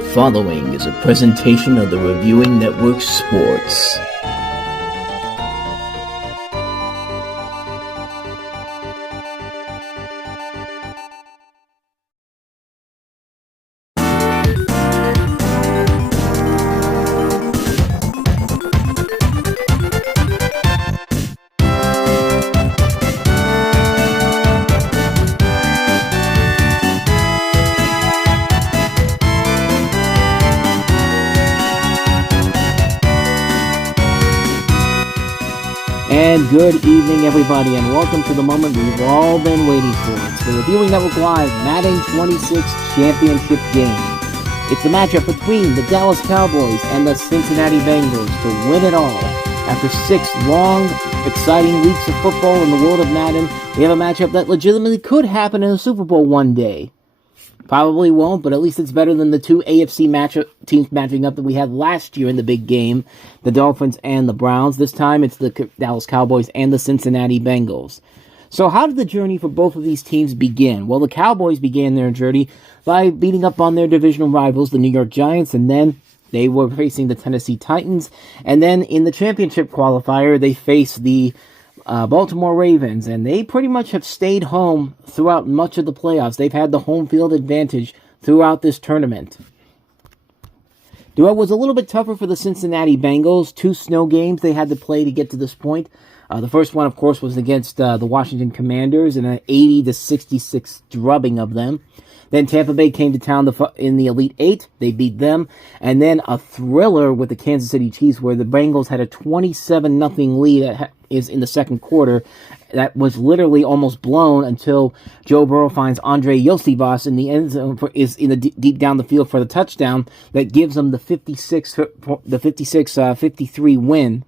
The following is a presentation of the Reviewing Network Sports. And good evening, everybody, and welcome to the moment we've all been waiting for. It's the Reviewing Network Live Madden 26 Championship game. It's the matchup between the Dallas Cowboys and the Cincinnati Bengals to win it all. After 6 long, exciting weeks of football in the world of Madden, we have a matchup that legitimately could happen in a Super Bowl one day. Probably won't, but at least it's better than the 2 AFC teams matching up that we had last year in the big game, the Dolphins and the Browns. This time it's the Dallas Cowboys and the Cincinnati Bengals. So how did the journey for both of these teams begin? Well, the Cowboys began their journey by beating up on their divisional rivals, the New York Giants, and then they were facing the Tennessee Titans. And then in the championship qualifier, they faced the Baltimore Ravens, and they pretty much have stayed home throughout much of the playoffs. They've had the home field advantage throughout this tournament. It was a little bit tougher for the Cincinnati Bengals. 2 snow games they had to play to get to this point. The first one, of course, was against the Washington Commanders in an 80-66 drubbing of them. Then Tampa Bay came to town in the Elite Eight. They beat them. And then a thriller with the Kansas City Chiefs where the Bengals had a 27-0 lead is in the second quarter. That was literally almost blown until Joe Burrow finds Andre Yosivas in the end zone, deep down the field for the touchdown that gives them the 56-53 win.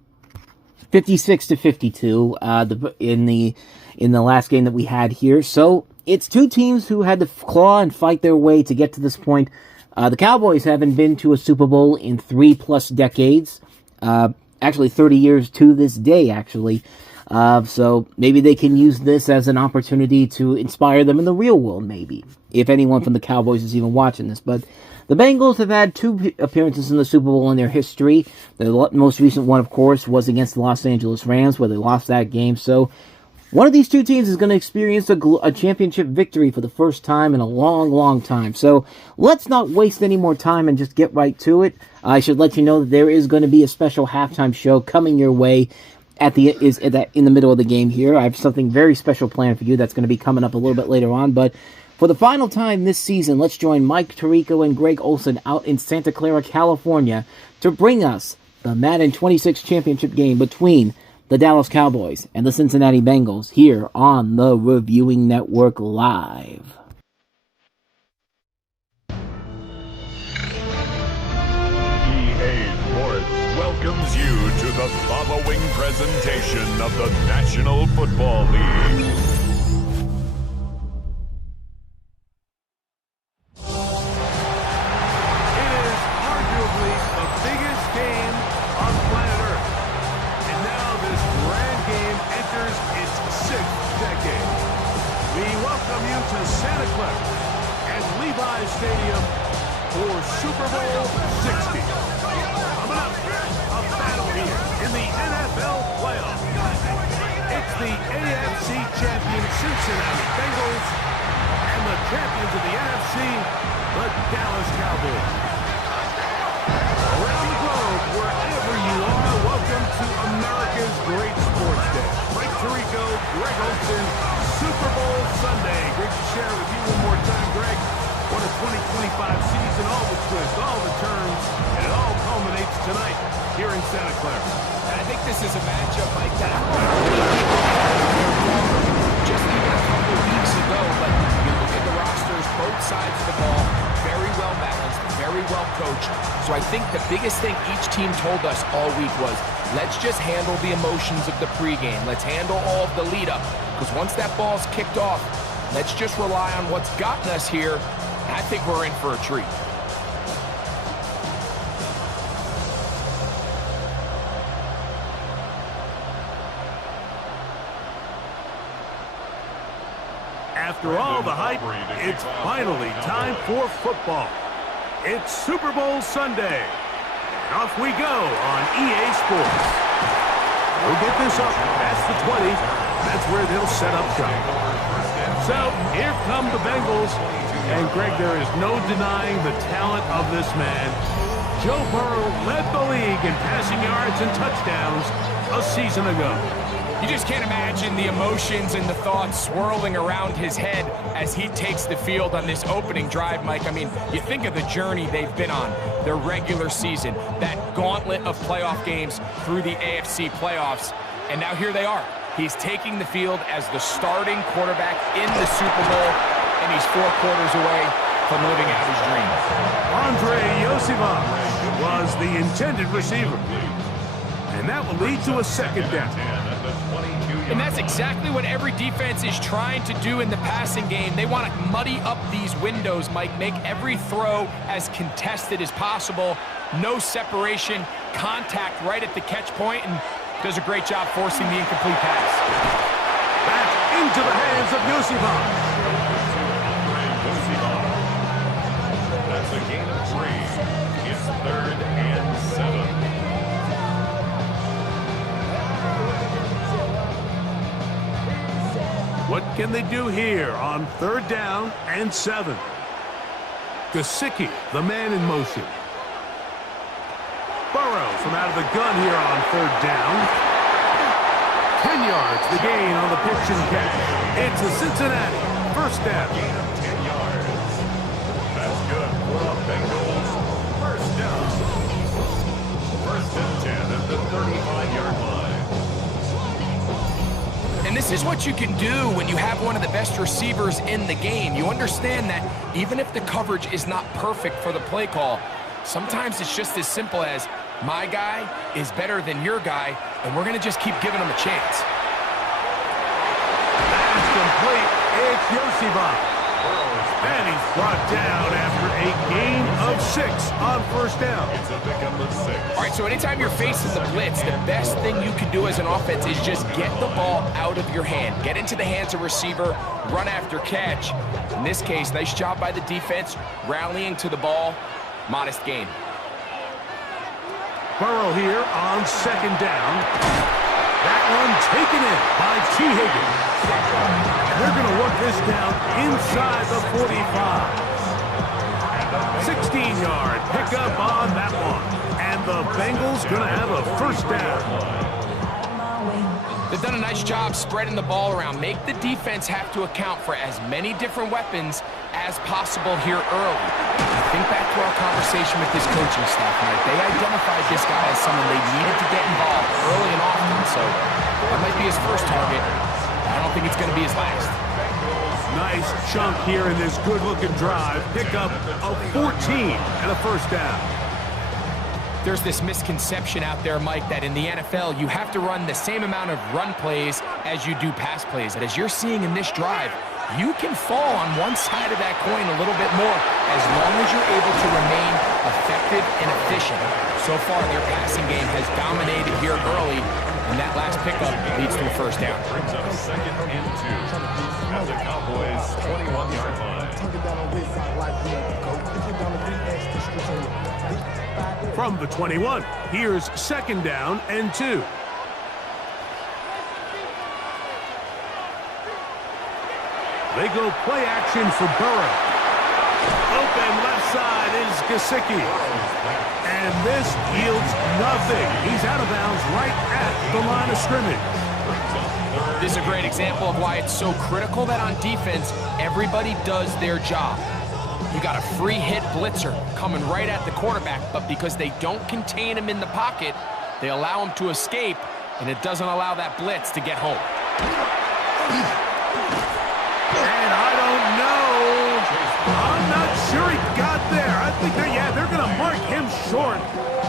56-52 in the last game that we had here. So it's 2 teams who had to claw and fight their way to get to this point. The Cowboys haven't been to a Super Bowl in 3+ decades. Actually 30 years to this day, actually. So maybe they can use this as an opportunity to inspire them in the real world, maybe. If anyone from the Cowboys is even watching this. But the Bengals have had 2 appearances in the Super Bowl in their history. The most recent one, of course, was against the Los Angeles Rams, where they lost that game. So one of these 2 teams is going to experience a championship victory for the first time in a long, long time. So let's not waste any more time and just get right to it. I should let you know that there is going to be a special halftime show coming your way in the middle of the game here. I have something very special planned for you that's going to be coming up a little bit later on. But for the final time this season, let's join Mike Tirico and Greg Olson out in Santa Clara, California, to bring us the Madden 26 championship game between the Dallas Cowboys and the Cincinnati Bengals here on the Reviewing Network Live. EA Sports welcomes you to the following presentation of the National Football League. It is arguably the biggest game on planet Earth. And now this grand game enters its 6th decade. We welcome you to Santa Clara and Levi's Stadium for Super Bowl 60. Coming up, a battle here in the NFL playoffs. It's the AFC champion Cincinnati Bengals and the champions of the NFC, the Dallas Cowboys. Around the globe, wherever you are, welcome to America's Great Sports Day. Mike Tirico, Greg Olson, Super Bowl Sunday. Great to share with you one more time, Greg. What a 2025 season, all the twists, all the turns, and it all culminates tonight here in Santa Clara. And I think this is a matchup, Mike, that just even a couple weeks ago, but you look at the rosters, both sides of the ball, very well balanced, very well coached. So I think the biggest thing each team told us all week was, let's just handle the emotions of the pregame. Let's handle all of the lead up. Because once that ball's kicked off, let's just rely on what's gotten us here. I think we're in for a treat. After all the hype, it's finally time for football. It's Super Bowl Sunday. And off we go on EA Sports. We'll get this up past the 20. That's where they'll set up shop. So here come the Bengals. And Greg, there is no denying the talent of this man. Joe Burrow led the league in passing yards and touchdowns a season ago. You just can't imagine the emotions and the thoughts swirling around his head as he takes the field on this opening drive, Mike. I mean, you think of the journey they've been on, their regular season, that gauntlet of playoff games through the AFC playoffs, and now here they are. He's taking the field as the starting quarterback in the Super Bowl, and he's 4 quarters away from living out his dream. Andre Yosivach was the intended receiver. And that will lead to a second down. And that's exactly what every defense is trying to do in the passing game. They want to muddy up these windows, Mike, make every throw as contested as possible. No separation, contact right at the catch point, and does a great job forcing the incomplete pass. Back into the hands of Yosivach. That's a gain of 3. It's 3rd and 7. What can they do here on 3rd down and 7? Gesicki, the man in motion. Burrow from out of the gun here on 3rd down. 10 yards, the gain on the pitch and catch. It's a Cincinnati 1st down. Gain of 10 yards. That's good for the Bengals. 1st down. 1st and 10 at the 35-yard line. And this is what you can do when you have one of the best receivers in the game. You understand that even if the coverage is not perfect for the play call, sometimes it's just as simple as, my guy is better than your guy, and we're going to just keep giving him a chance. That's complete. It's Yosivach. And he's brought down after a gain of 6 on 1st down. It's a pickup of 6. All right, so anytime you're facing the blitz, the best thing you can do as an offense is just get the ball out of your hand. Get into the hands of receiver, run after catch. In this case, nice job by the defense, rallying to the ball. Modest gain. Burrow here on 2nd down. That one taken in by T. Higgins. And they're going to work this down inside the 45. 16-yard pickup on that one. And the Bengals going to have a 1st down. They've done a nice job spreading the ball around. Make the defense have to account for as many different weapons as possible here early. Think back to our conversation with this coaching staff, Mike. They identified this guy as someone they needed to get involved early and often, so that might be his first target. I don't think it's going to be his last. Nice chunk here in this good-looking drive. Pickup of 14 and a 1st down. There's this misconception out there, Mike, that in the NFL, you have to run the same amount of run plays as you do pass plays. And as you're seeing in this drive, you can fall on one side of that coin a little bit more as long as you're able to remain effective and efficient. So far, their passing game has dominated here early, and that last pickup leads to a 1st down. Brings up 2nd and 2 at the Cowboys' 21-yard line. From the 21, here's 2nd down and 2. They go play action for Burrow. Open left side is Gesicki. And this yields nothing. He's out of bounds right at the line of scrimmage. This is a great example of why it's so critical that on defense, everybody does their job. You got a free hit blitzer coming right at the quarterback, but because they don't contain him in the pocket, they allow him to escape, and it doesn't allow that blitz to get home. And I don't know. I'm not sure he got there. I think they're going to mark him short.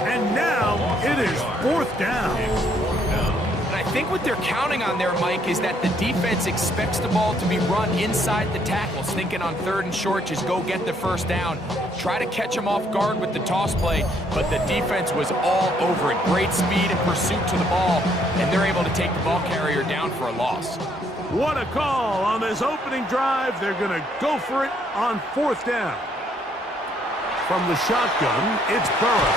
And now it is 4th down. And I think what they're counting on there, Mike, is that the defense expects the ball to be run inside the tackles, thinking on 3rd and short, just go get the 1st down. Try to catch him off guard with the toss play, but the defense was all over it. Great speed and pursuit to the ball, and they're able to take the ball carrier down for a loss. What a call on this opening drive. They're going to go for it on 4th down. From the shotgun, it's Burrow.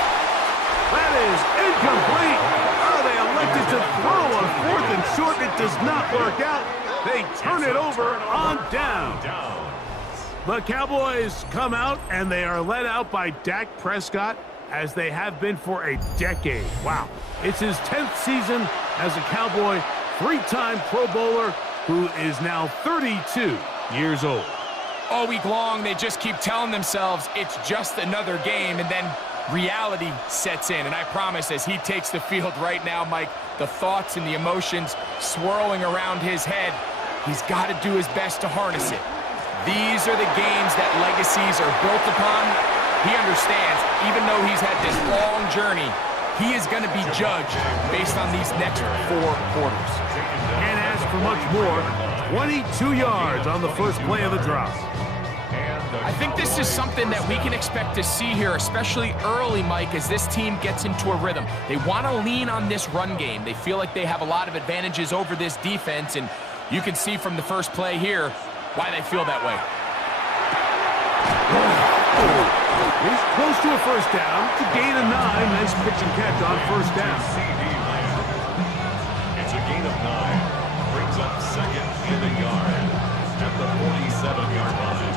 That is incomplete. Oh, they elected to throw on 4th and short. It does not work out. They turn it over on down. The Cowboys come out, and they are led out by Dak Prescott, as they have been for a decade. Wow. It's his 10th season as a Cowboy, 3-time Pro Bowler, who is now 32 years old. All week long, they just keep telling themselves it's just another game, and then reality sets in. And I promise, as he takes the field right now, Mike, the thoughts and the emotions swirling around his head, he's got to do his best to harness it. These are the games that legacies are built upon. He understands, even though he's had this long journey, he is going to be judged based on these next 4 quarters. Can't ask for much more. 22 yards on the first play of the drop. I think this is something that we can expect to see here, especially early, Mike, as this team gets into a rhythm. They want to lean on this run game. They feel like they have a lot of advantages over this defense, and you can see from the first play here why they feel that way. He's close to a first down. It's a gain of 9. Nice pitch and catch on first down. It's a gain of 9. Brings up 2nd and a yard at the 47-yard line.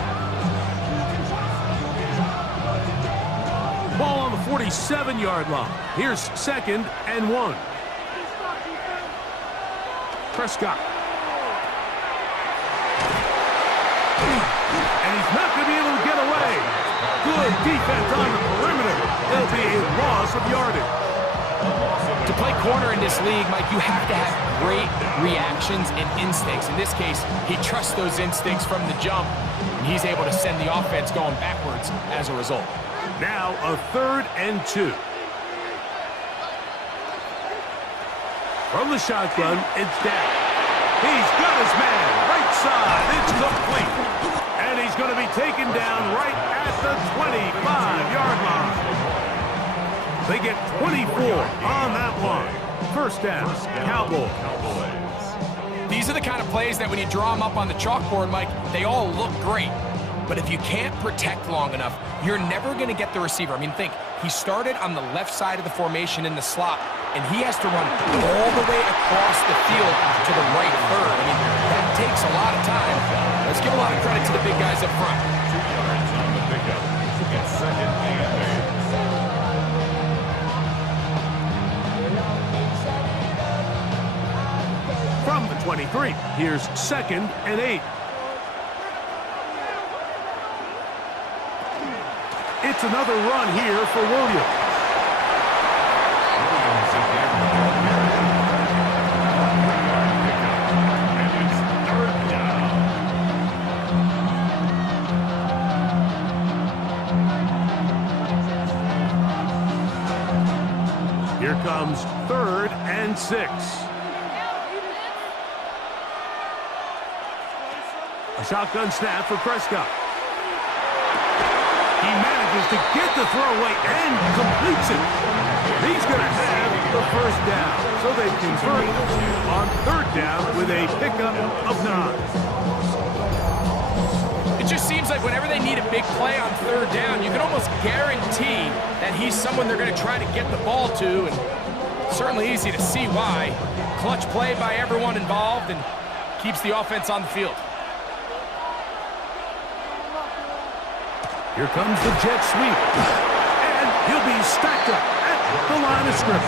Ball on the 47-yard line. Here's 2nd and 1. Prescott. And he's not going to be able to get away. Good defense on the perimeter. It'll be a loss of yardage. To play corner in this league, Mike, you have to have great reactions and instincts. In this case, he trusts those instincts from the jump, and he's able to send the offense going backwards as a result. Now a 3rd and 2. From the shotgun, it's Dak. He's got his man. Right side. It's complete. And he's going to be taken down right at the 25-yard line. They get 24 on that one. First down, Cowboys. These are the kind of plays that when you draw them up on the chalkboard, Mike, they all look great. But if you can't protect long enough, you're never going to get the receiver. I mean, think, he started on the left side of the formation in the slot, and he has to run all the way across the field to the right third. I mean, that takes a lot of time. Let's give a lot of credit to the big guys up front. 2 yards on the pickup. It's 2nd and 8. From the 23, here's 2nd and 8. It's another run here for Williams. Here comes 3rd and 6. A shotgun snap for Prescott. He manages to get the throw away and completes it. He's going to have the first down. So they convert on 3rd down with a pickup of 9. It just seems like whenever they need a big play on 3rd down, you can almost guarantee that he's someone they're going to try to get the ball to, and it's certainly easy to see why. Clutch play by everyone involved and keeps the offense on the field. Here comes the jet sweep. And he'll be stacked up at the line of scrimmage.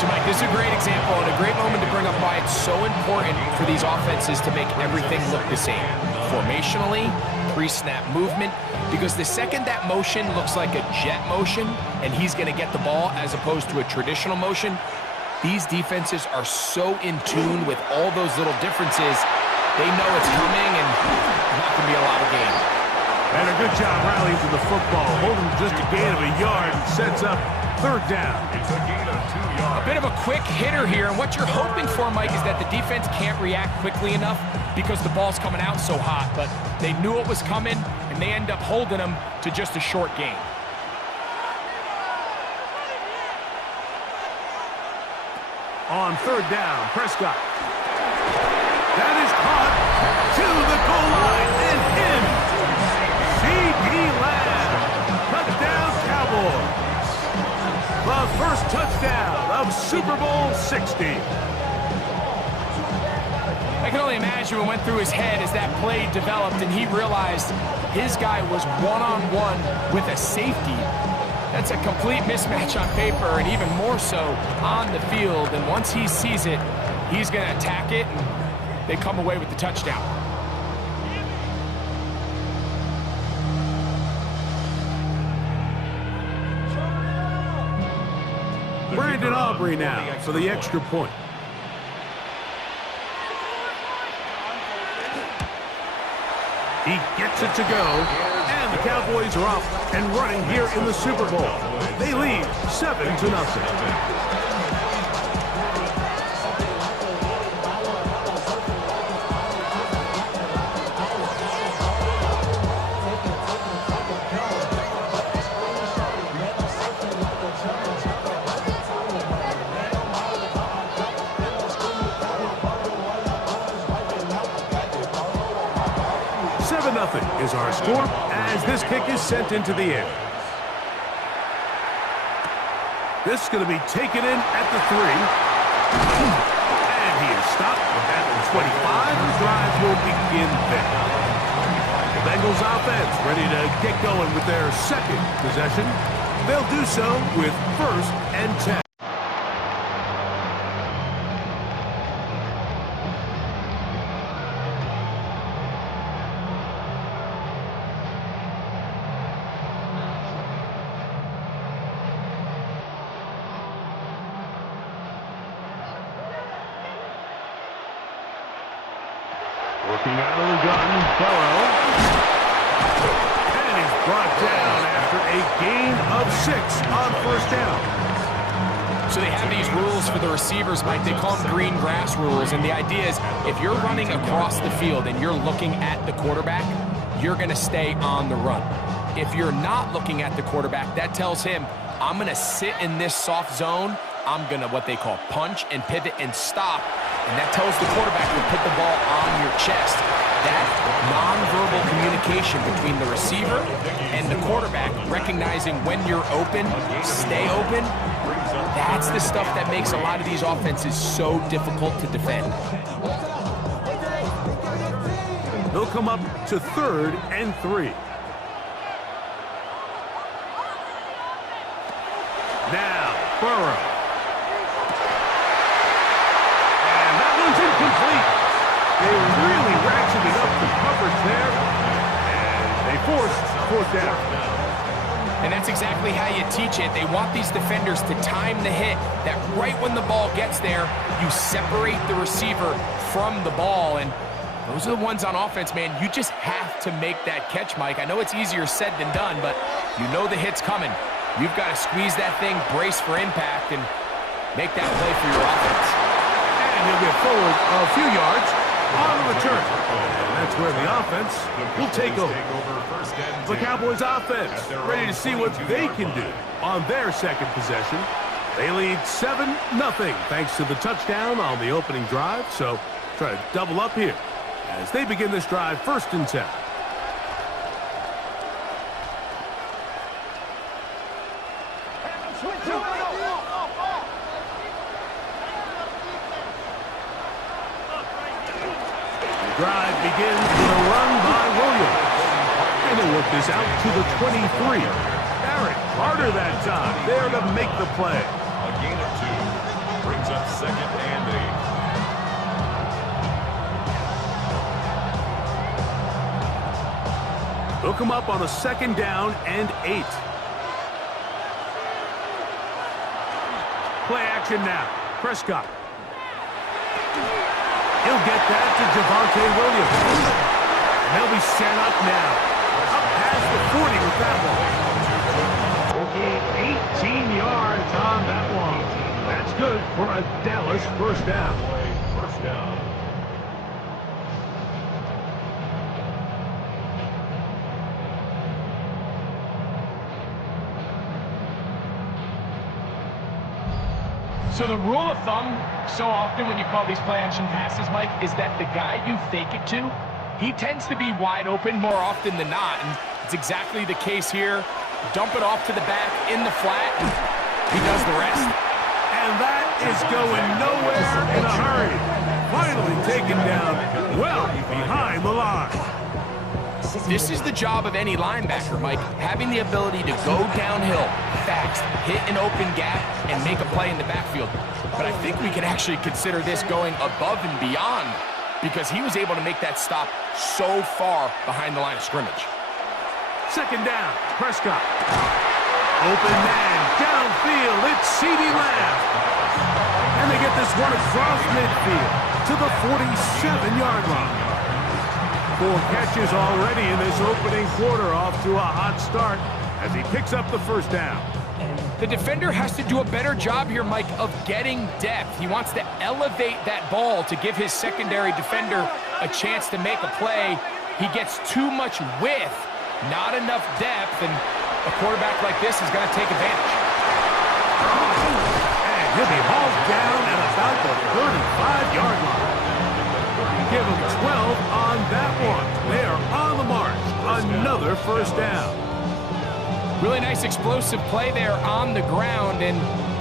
So, Mike, this is a great example and a great moment to bring up why it's so important for these offenses to make everything look the same. Formationally, pre-snap movement, because the second that motion looks like a jet motion and he's going to get the ball as opposed to a traditional motion, these defenses are so in tune with all those little differences, they know it's coming and there's not going to be a lot of gain. And a good job rallying to the football, holding just a gain of a yard and sets up 3rd down. It's a gain of 2 yards. A bit of a quick hitter here, and what you're hoping for, Mike, is that the defense can't react quickly enough because the ball's coming out so hot, but they knew it was coming, and they end up holding them to just a short gain. On 3rd down, Prescott. That is caught to the goal line and in. C.D. Lamb Touchdown of Super Bowl 60. I can only imagine what went through his head as that play developed and he realized his guy was one-on-one with a safety. That's a complete mismatch on paper and even more so on the field. And once he sees it, he's going to attack it, and they come away with the touchdown. Brandon Aubrey now for the extra point. He gets it to go, and the Cowboys are off and running here in the Super Bowl. They lead 7-0. Nothing is our score as this kick is sent into the air. This is going to be taken in at the 3. And he is stopped at the 25. The drive will begin there. The Bengals offense ready to get going with their second possession. They'll do so with 1st and 10. Working out of the gun, Burrow. And he's brought down after a gain of 6 on 1st down. So they have these rules for the receivers, Mike. They call them green grass rules. And the idea is if you're running across the field and you're looking at the quarterback, you're going to stay on the run. If you're not looking at the quarterback, that tells him, I'm going to sit in this soft zone. I'm going to what they call punch and pivot and stop. And that tells the quarterback to put the ball on your chest. That nonverbal communication between the receiver and the quarterback, recognizing when you're open, stay open, that's the stuff that makes a lot of these offenses so difficult to defend. They'll come up to 3rd and 3. Now, Burrow. Incomplete. They really ratcheted up the coverage there, and they forced 4th down. And that's exactly how you teach it. They want these defenders to time the hit, that right when the ball gets there, you separate the receiver from the ball. And those are the ones on offense, man. You just have to make that catch, Mike. I know it's easier said than done, but you know the hit's coming. You've got to squeeze that thing, brace for impact, and make that play for your offense. And he'll get forward a few yards on the return. And that's where the offense will take over. The Cowboys offense ready to see what they can do on their second possession. They lead 7-0 thanks to the touchdown on the opening drive. So try to double up here as they begin this drive 1st and 10. Drive begins with a run by Williams. And he'll work this out to the 23. Barrett, harder that time. There to make the play. A gain of 2 brings up 2nd and 8. They'll come up on a 2nd down and 8. Play action now. Prescott. He'll get that to Javonte Williams. And they'll be set up now. Up past the 40 with that one. 18 yards on that one. That's good for a Dallas 1st down. 1st down. So the rule of thumb, so often when you call these play action passes, Mike, is that the guy you fake it to, he tends to be wide open more often than not. And it's exactly the case here. Dump it off to the back in the flat. And he does the rest. And that is going nowhere in a hurry. Finally taken down well behind the line. This is the job of any linebacker, Mike, having the ability to go downhill fast, hit an open gap, and make a play in the backfield. But I think we can actually consider this going above and beyond because he was able to make that stop so far behind the line of scrimmage. Second down, Prescott. Open man, downfield, it's CeeDee Lamb. And they get this one across midfield to the 47-yard line. 4 catches already in this opening quarter, off to a hot start as he picks up the first down. The defender has to do a better job here, Mike, of getting depth. He wants to elevate that ball to give his secondary defender a chance to make a play. He gets too much width, not enough depth, and a quarterback like this is going to take advantage. And he'll be hauled down at about the 35-yard line. Give him 12 on that one. They are on the march. Another first down. Really nice explosive play there on the ground. And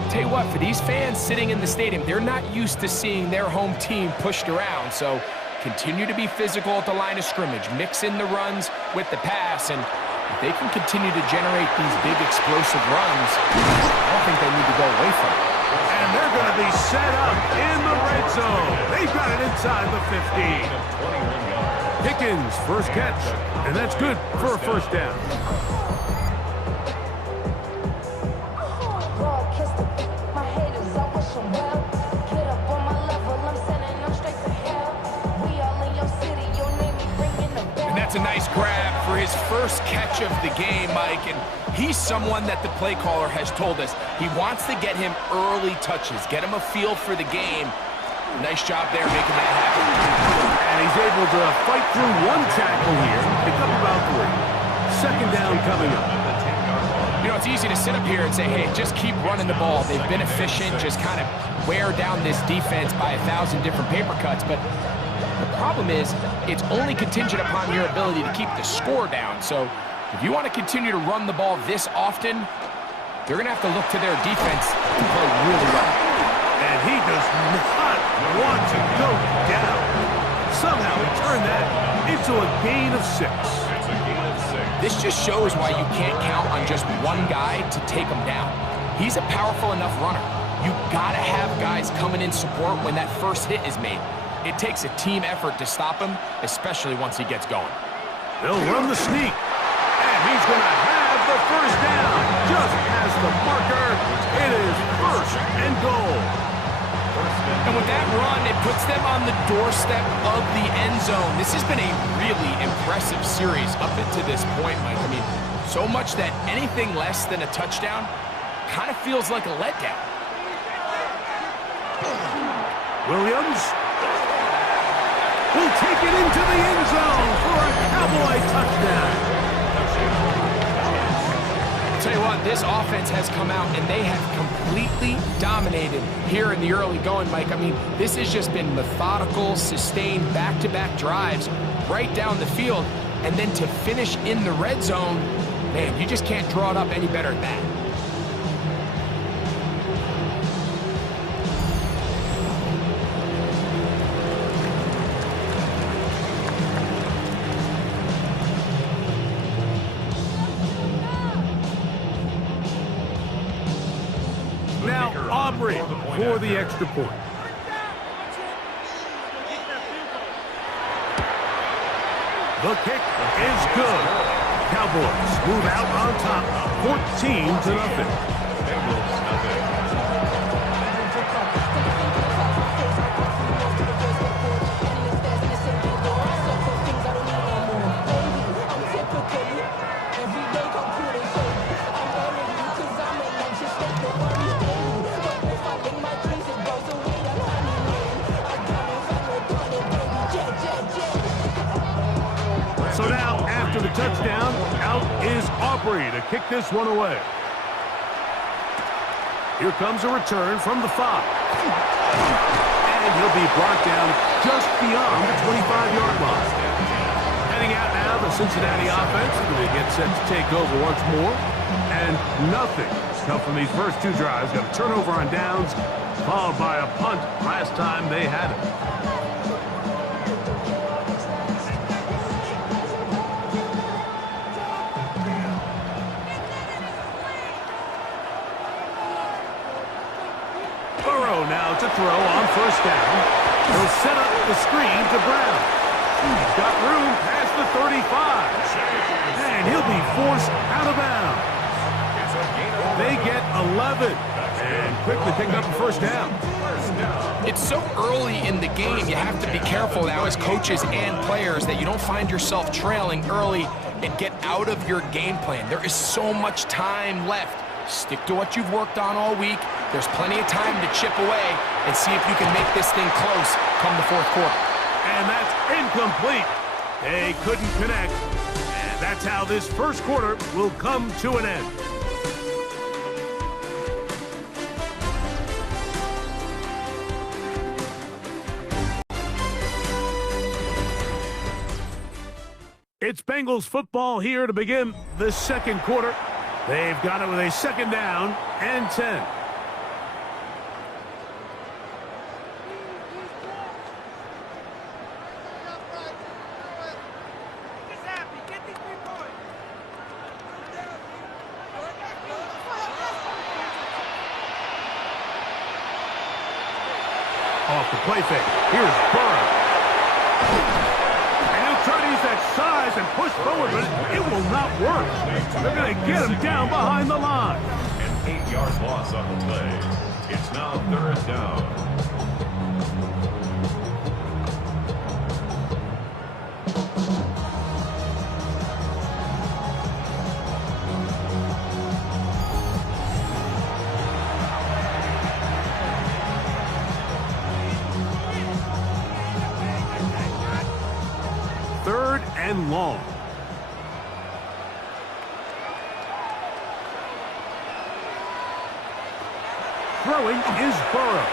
tell you what, for these fans sitting in the stadium, they're not used to seeing their home team pushed around. So continue to be physical at the line of scrimmage. Mix in the runs with the pass. And if they can continue to generate these big explosive runs, I don't think they need to go away from it. And they're going to be set up in the red zone. They've got it inside the 15. Pickens, first catch, and that's good for a first down. And that's a nice grab for his first catch of the game, Mike. And he's someone that the play caller has told us he wants to get him early touches, get him a feel for the game. Nice job there making that happen. And he's able to fight through one tackle here, pick up about 3. Second down coming up. You know, it's easy to sit up here and say, hey, just keep running the ball. They've been efficient, just kind of wear down this defense by 1,000 different paper cuts. But the problem is it's only contingent upon your ability to keep the score down. So if you want to continue to run the ball this often, they're going to have to look to their defense to play really well. And he does not want to go down. Somehow he turned that into a gain of 6. It's a gain of 6. This just shows why you can't count on just one guy to take him down. He's a powerful enough runner. You got to have guys coming in support when that first hit is made. It takes a team effort to stop him, especially once he gets going. They'll run the sneak. And he's going to have the first down. Just past the marker. It is first and goal. And with that run, it puts them on the doorstep of the end zone. This has been a really impressive series up until this point, Mike. I mean, so much that anything less than a touchdown kind of feels like a letdown. Williams will take it into the end zone for a Cowboy touchdown. I'll tell you what, this offense has come out and they have completely dominated here in the early going, Mike. I mean, this has just been methodical, sustained, back-to-back drives right down the field. And then to finish in the red zone, man, you just can't draw it up any better than that. For the extra point. The kick is good. Cowboys move out on top, 14-0. So now, after the touchdown, out is Aubrey to kick this one away. Here comes a return from the 5. And he'll be brought down just beyond the 25-yard line. Heading out now, the Cincinnati offense. They get set to take over once more. and nothing. Tough from these first two drives. Got a turnover on downs, followed by a punt last time they had it. Burrow now to throw on first down. He'll set up the screen to Brown. He's got room past the 35. And he'll be forced out of bounds. They get 11 and quickly pick up a first down. It's so early in the game, you have to be careful now as coaches and players that you don't find yourself trailing early and get out of your game plan. There is so much time left. Stick to what you've worked on all week. There's plenty of time to chip away and see if you can make this thing close come the fourth quarter. And that's incomplete. They couldn't connect. And that's how this first quarter will come to an end. It's Bengals football here to begin the second quarter. They've got it with a second down and 10. Off the play fake. Here's Burrow. And he'll try to use that size and push forward, but it will not work. They're going to get him down behind the line. An 8-yard loss on the play. It's now third down. Third and long. Throwing is Burrow.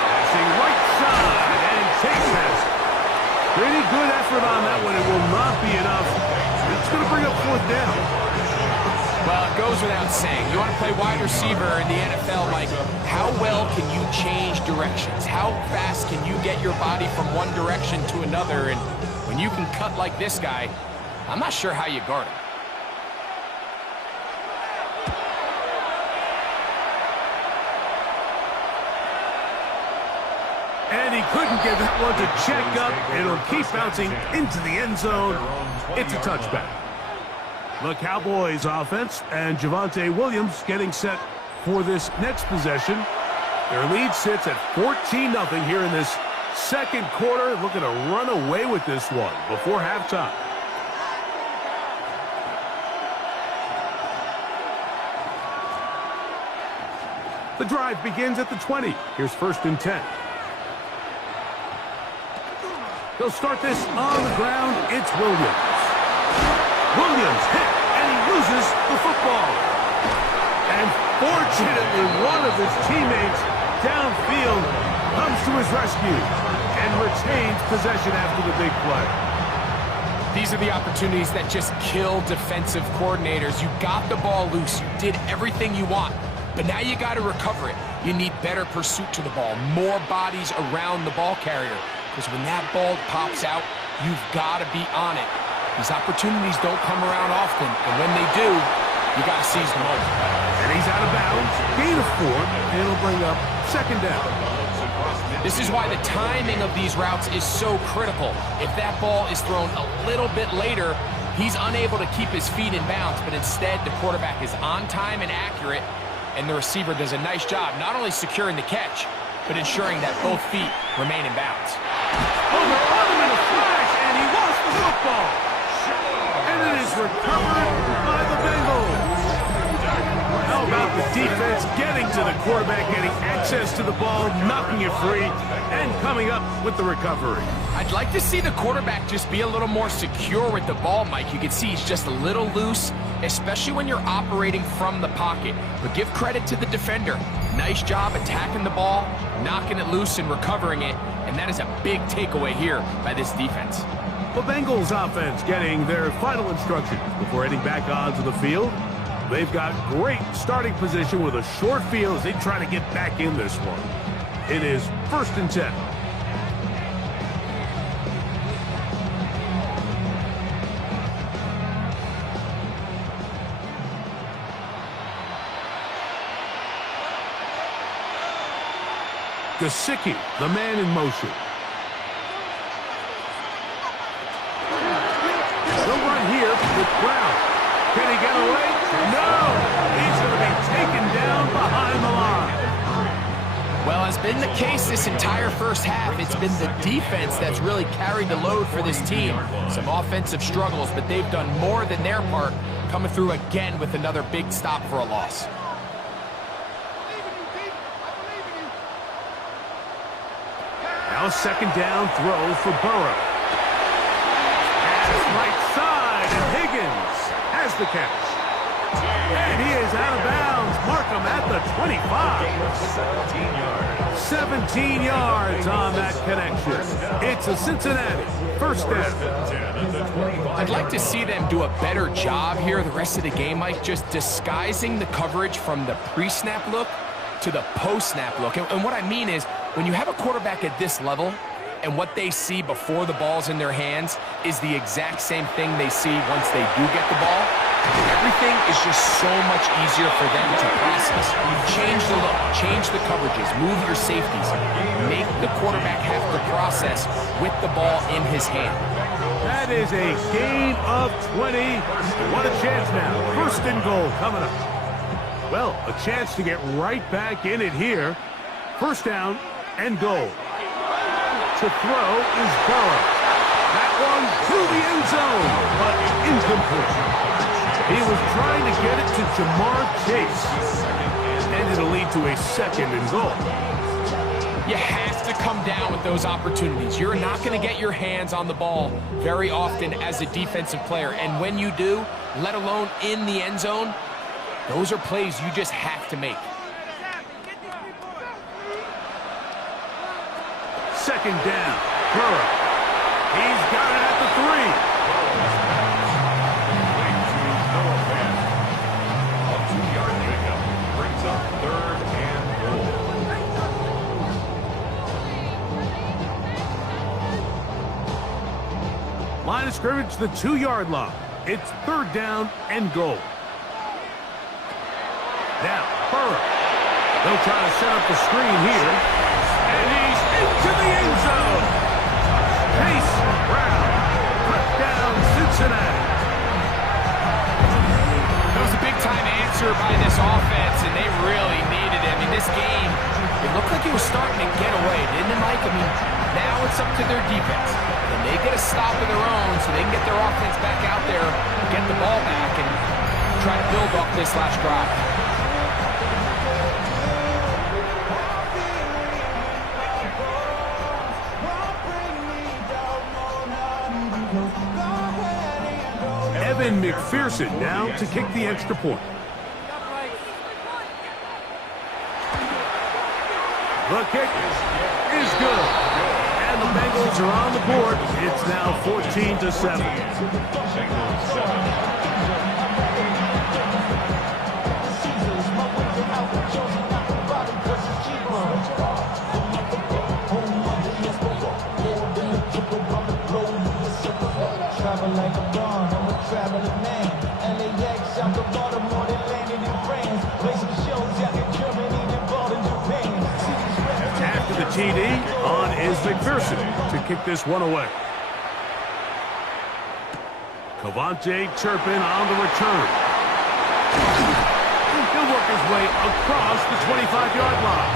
Passing right side, and Chase has it. Pretty good effort on that one. It will not be enough. It's going to bring up fourth down. Well, it goes without saying. You want to play wide receiver in the NFL, Mike, how well can you change directions? How fast can you get your body from one direction to another? And when you can cut like this guy, I'm not sure how you guard him. And he couldn't get that one to check up. It'll keep bouncing into the end zone. It's a touchback. The Cowboys offense and Javonte Williams getting set for this next possession. Their lead sits at 14-0 here in this second quarter. Looking to run away with this one before halftime. The drive begins at the 20. Here's first and 10. He'll start this on the ground. It's Williams. Williams hit, and he loses the football. And fortunately, one of his teammates downfield comes to his rescue and retains possession after the big play. These are the opportunities that just kill defensive coordinators. You got the ball loose. You did everything you want. But now you got to recover it. You need better pursuit to the ball, more bodies around the ball carrier. Because when that ball pops out, you've got to be on it. These opportunities don't come around often, and when they do, you got to seize the moment. And he's out of bounds, gain of 4, and it'll bring up second down. This is why the timing of these routes is so critical. If that ball is thrown a little bit later, he's unable to keep his feet in bounds, but instead the quarterback is on time and accurate, and the receiver does a nice job not only securing the catch, but ensuring that both feet remain in bounds. Oh, they're on him in a flash, and he lost the football. And it is recovered by the Bengals. How about the defense getting to the quarterback, getting access to the ball, knocking it free, and coming up with the recovery? I'd like to see the quarterback just be a little more secure with the ball, Mike. You can see he's just a little loose, especially when you're operating from the pocket. But give credit to the defender. Nice job attacking the ball, knocking it loose and recovering it. And that is a big takeaway here by this defense. The Bengals offense getting their final instructions before heading back onto the field. They've got great starting position with a short field as they try to get back in this one. It is 1st and 10. Gesicki, the man in motion. They'll run here with Brown. Can he get away? No! He's going to be taken down behind the line. Well, as been the case this entire first half, it's been the defense that's really carried the load for this team. Some offensive struggles, but they've done more than their part, coming through again with another big stop for a loss. Now 2nd down throw for Burrow. Pass right side, and Higgins has the catch. And he is out of bounds. Markham at the 25. 17 yards on that connection. It's a Cincinnati 1st down. I'd like to see them do a better job here the rest of the game, Mike, just disguising the coverage from the pre-snap look to the post-snap look. And what I mean is, when you have a quarterback at this level and what they see before the ball's in their hands is the exact same thing they see once they do get the ball, everything is just so much easier for them to process. Change the look, change the coverages, move your safeties, make the quarterback have to process with the ball in his hand. That is a gain of 20. What a chance now. 1st and goal coming up. Well, a chance to get right back in it here. 1st down and goal. To throw is Burrow. That one to the end zone, but incomplete. He was trying to get it to Jamar Chase. And it'll lead to a 2nd and goal. You have to come down with those opportunities. You're not going to get your hands on the ball very often as a defensive player. And when you do, let alone in the end zone, those are plays you just have to make. 2nd down. Burrow. He's got it at the 3. A 2-yard pickup brings up 3rd and goal. Line of scrimmage, the 2-yard line. It's 3rd down and goal. Now, Burrow. They'll try to set up the screen here. And he's into the end zone. Chase Brown. Touchdown, Cincinnati. That was a big-time answer by this offense, and they really needed it. I mean, this game, it looked like it was starting to get away, didn't it, Mike? I mean, now it's up to their defense. And they get a stop of their own so they can get their offense back out there, get the ball back, and try to build off this last drive. Evan McPherson now to kick the extra point. The kick is good. And the Bengals are on the board. It's now 14-7. After the TD, on is McPherson to kick this one away. Cavante Turpin on the return. He'll work his way across the 25-yard line.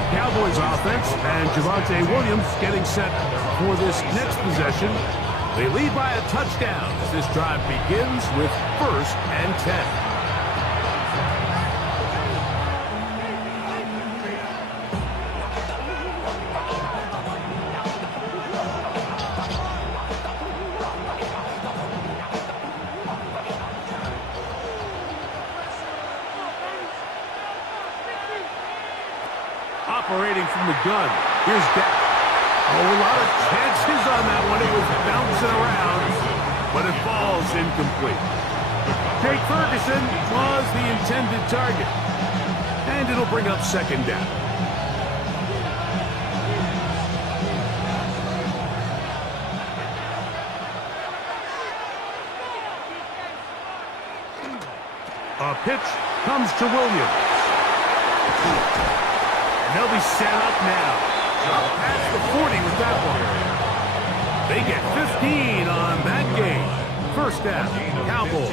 The Cowboys offense and Javonte Williams getting set for this next possession. They lead by a touchdown as this drive begins with 1st and 10. Operating from the gun. Here's Dak. Oh, a lot of chances on that one. It was whips it around, but it falls incomplete. Jake Ferguson was the intended target. And it'll bring up second down. A pitch comes to Williams. And they'll be set up now. Up past the 40 with that one. They get 15 on that game. First down, Cowboys.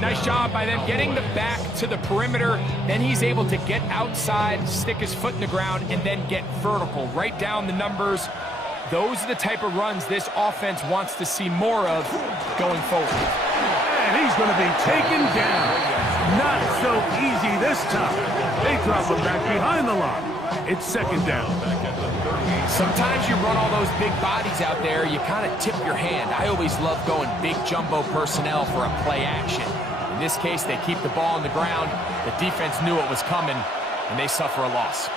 Nice job by them getting the back to the perimeter. Then he's able to get outside, stick his foot in the ground, and then get vertical. Right down the numbers. Those are the type of runs this offense wants to see more of going forward. And he's going to be taken down. Not so easy this time. They drop him back behind the line. It's second down. Sometimes you run all those big bodies out there, you kind of tip your hand. I always love going big jumbo personnel for a play action. In this case, they keep the ball on the ground. The defense knew it was coming, and they suffer a loss.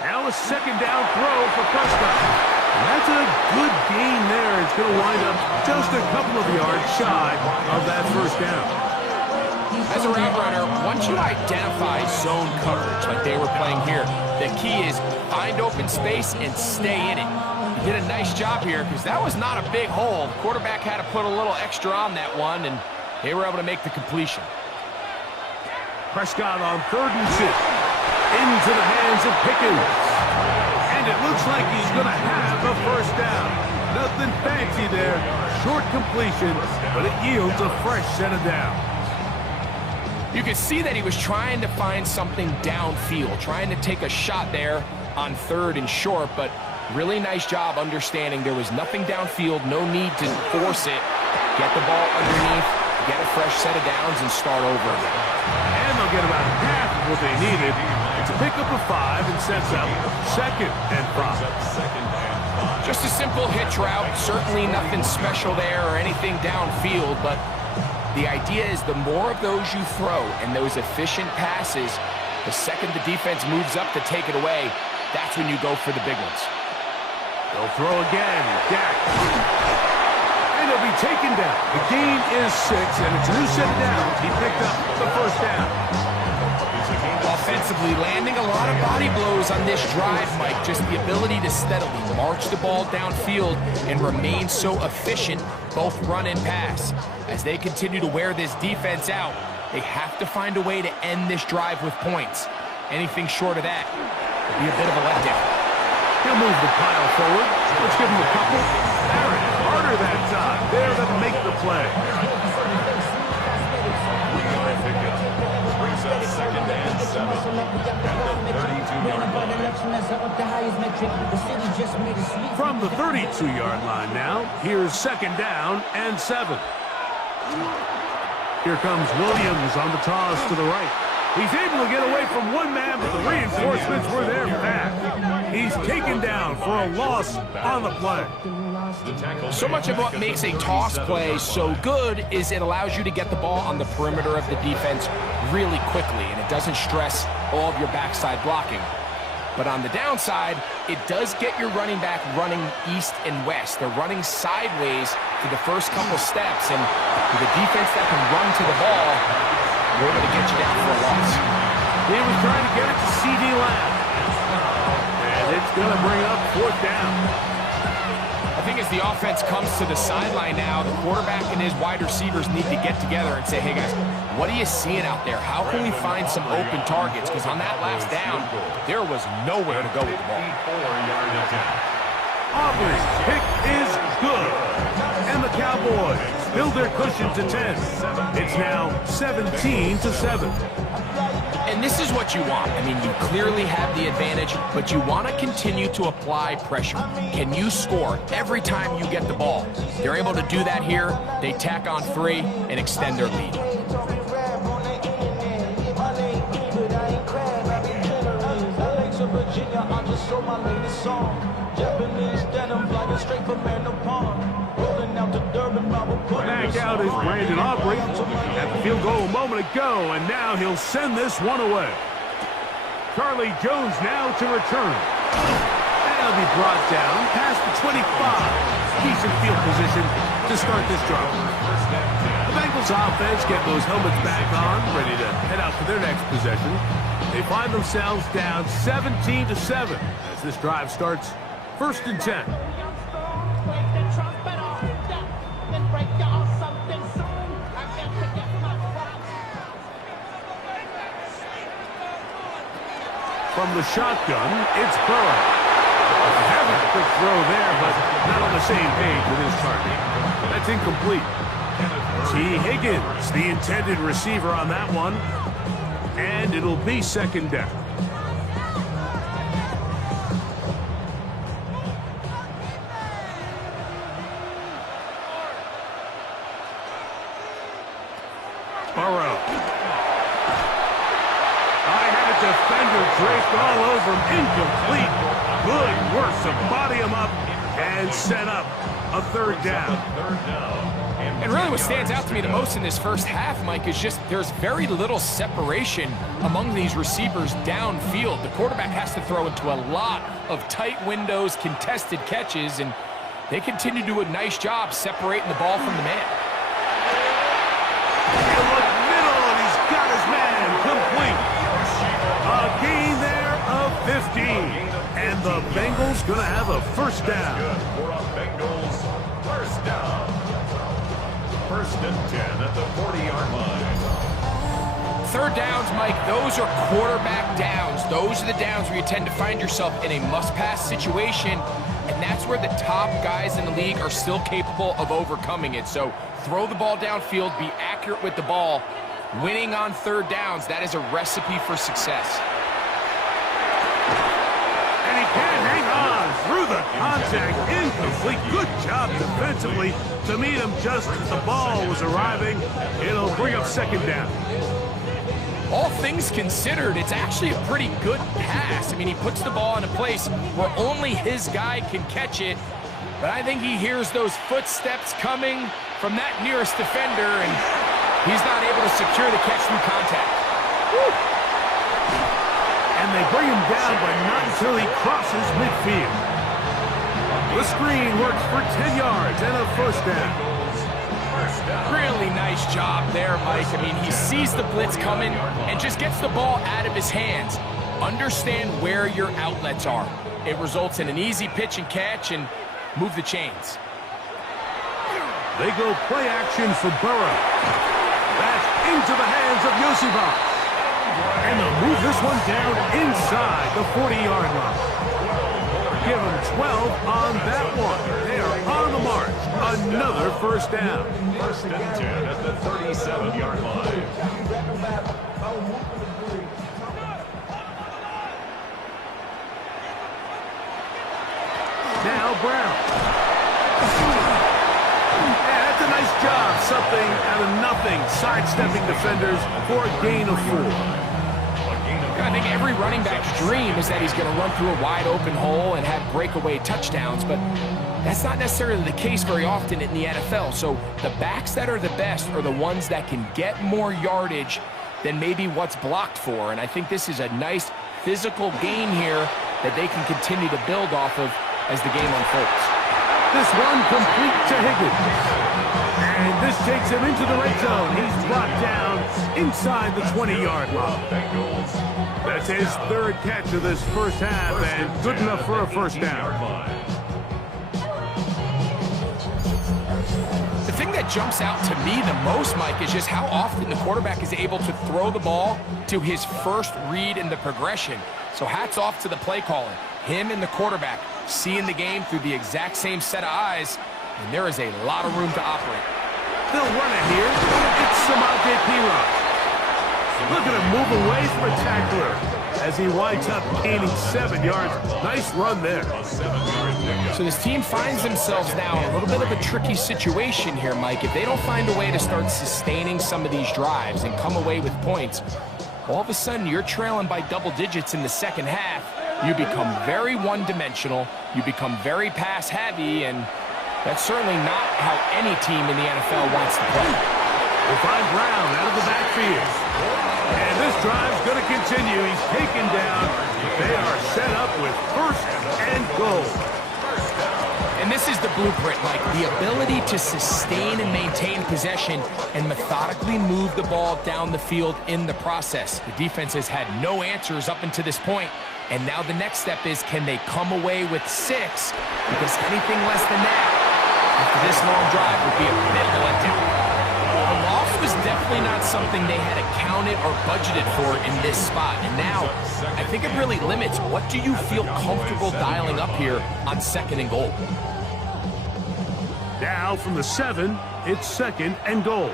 Now a second down throw for Prescott. And that's a good gain there. It's going to wind up just a couple of yards shy of that first down. As a route runner, once you identify zone coverage like they were playing here, the key is find open space and stay in it. He did a nice job here because that was not a big hole. The quarterback had to put a little extra on that one, and they were able to make the completion. Prescott on 3rd and 2. Into the hands of Pickens. And it looks like he's going to have a first down. Nothing fancy there. Short completion, but it yields a fresh set of downs. You could see that he was trying to find something downfield, trying to take a shot there on 3rd and short, but really nice job understanding there was nothing downfield, no need to force it. Get the ball underneath, get a fresh set of downs, and start over. And they'll get about half of what they needed. It's a pickup of 5 and sets up 2nd and 5. Just a simple hitch route, certainly nothing special there or anything downfield, but the idea is the more of those you throw and those efficient passes, the second the defense moves up to take it away, that's when you go for the big ones. They'll throw again. Dak. And he'll be taken down. The gain is 6, and it's a new set of downs. He picked up the first down. Offensively, landing a lot of body blows on this drive, Mike. Just the ability to steadily march the ball downfield and remain so efficient, both run and pass. As they continue to wear this defense out, they have to find a way to end this drive with points. Anything short of that would be a bit of a letdown. He'll move the pile forward. Let's give him a couple. Aaron, harder that time. There to make the play. Brings up second and 7. From the 32-yard line now, here's second down and 7. Here comes Williams on the toss to the right. He's able to get away from one man, but the reinforcements were there fast. He's taken down for a loss on the play. So much of what makes a toss play so good is it allows you to get the ball on the perimeter of the defense really quickly, and it doesn't stress all of your backside blocking. But on the downside, it does get your running back running east and west. They're running sideways for the first couple steps, and with a defense that can run to the ball, we're going to get you down for a loss. He was trying to get it to C.D. Lamb. And it's going to bring up 4th down. I think as the offense comes to the sideline now, the quarterback and his wide receivers need to get together and say, hey guys, what are you seeing out there? How can we find some open targets? Because on that last down, there was nowhere to go with the ball. Auburn's pick is good. And the Cowboys build their cushion to 10. It's now 17-7. And this is what you want. I mean, you clearly have the advantage, but you want to continue to apply pressure. Can you score every time you get the ball? They're able to do that here. They tack on 3 and extend their lead. Back out is Brandon Aubrey at the field goal a moment ago, and now he'll send this one away. Charlie Jones now to return. And it'll be brought down past the 25. Decent field position to start this drive. The Bengals offense get those helmets back on, ready to head out for their next possession. They find themselves down 17-7 as this drive starts 1st and 10. From the shotgun, it's Burrow. Having a quick throw there, but not on the same page with his target. That's incomplete. T. Higgins, the intended receiver on that one. And it'll be 2nd down. Burrow. Defender draped all over him, incomplete. Good work to body him up and set up a 3rd down. And really what stands out to me the most in this first half, Mike, is just there's very little separation among these receivers downfield. The quarterback has to throw into a lot of tight windows, contested catches, and they continue to do a nice job separating the ball from the man. In the middle, and he's got his man complete. A gain there of 15. And the Bengals going to have a 1st down. For a Bengals 1st down. 1st and 10 at the 40-yard line. 3rd downs, Mike, those are quarterback downs. Those are the downs where you tend to find yourself in a must-pass situation, and that's where the top guys in the league are still capable of overcoming it. So throw the ball downfield, be accurate with the ball. Winning on 3rd downs, that is a recipe for success. And he can't hang on through the contact. Incomplete. Good job defensively to meet him just as the ball was arriving. It'll bring up 2nd down. All things considered, it's actually a pretty good pass. I mean, he puts the ball in a place where only his guy can catch it. But I think he hears those footsteps coming from that nearest defender, and he's not able to secure the catch through contact. Woo. And they bring him down, but not until he crosses midfield. The screen works for 10 yards and a 1st down. Really nice job there, Mike. I mean, he sees the blitz coming and just gets the ball out of his hands. Understand where your outlets are. It results in an easy pitch and catch and move the chains. They go play action for Burrow. That's into the hands of Yosibas. And they'll move this one down inside the 40-yard line. Give them 12 on that one. They are on the march. Another 1st down. 1st and 10 at the 37-yard line. Now Brown. Yeah, that's a nice job. Something out of nothing. Sidestepping defenders for a gain of 4. I think every running back's dream is that he's going to run through a wide open hole and have breakaway touchdowns, but that's not necessarily the case very often in the NFL. So the backs that are the best are the ones that can get more yardage than maybe what's blocked for. And I think this is a nice physical gain here that they can continue to build off of as the game unfolds. This one complete to Higgins. And this takes him into the red zone. He's brought down inside the 20-yard line. That's his 3rd catch of this first half, and good enough for a 1st down. The thing that jumps out to me the most, Mike, is just how often the quarterback is able to throw the ball to his first read in the progression. So hats off to the play caller. Him and the quarterback seeing the game through the exact same set of eyes, and there is a lot of room to operate. They'll run it here. It's Samante Piron. Look at him move away from a tackler as he winds up gaining 7 yards. Nice run there. So this team finds themselves now in a little bit of a tricky situation here, Mike. If they don't find a way to start sustaining some of these drives and come away with points, all of a sudden you're trailing by double digits in the second half. You become very one-dimensional. You become very pass-heavy, and that's certainly not how any team in the NFL wants to play. They find Brown out of the backfield. And this drive's going to continue. He's taken down. They are set up with first and goal. And this is the blueprint, Mike. The ability to sustain and maintain possession and methodically move the ball down the field in the process. The defense has had no answers up until this point. And now the next step is, can they come away with 6? Because anything less than that, after this long drive, would be a bit of a letdown. The loss was definitely not something they had accounted or budgeted for in this spot. And now, I think it really limits, what do you feel comfortable dialing up here on 2nd and goal? Now from the 7, it's 2nd and goal.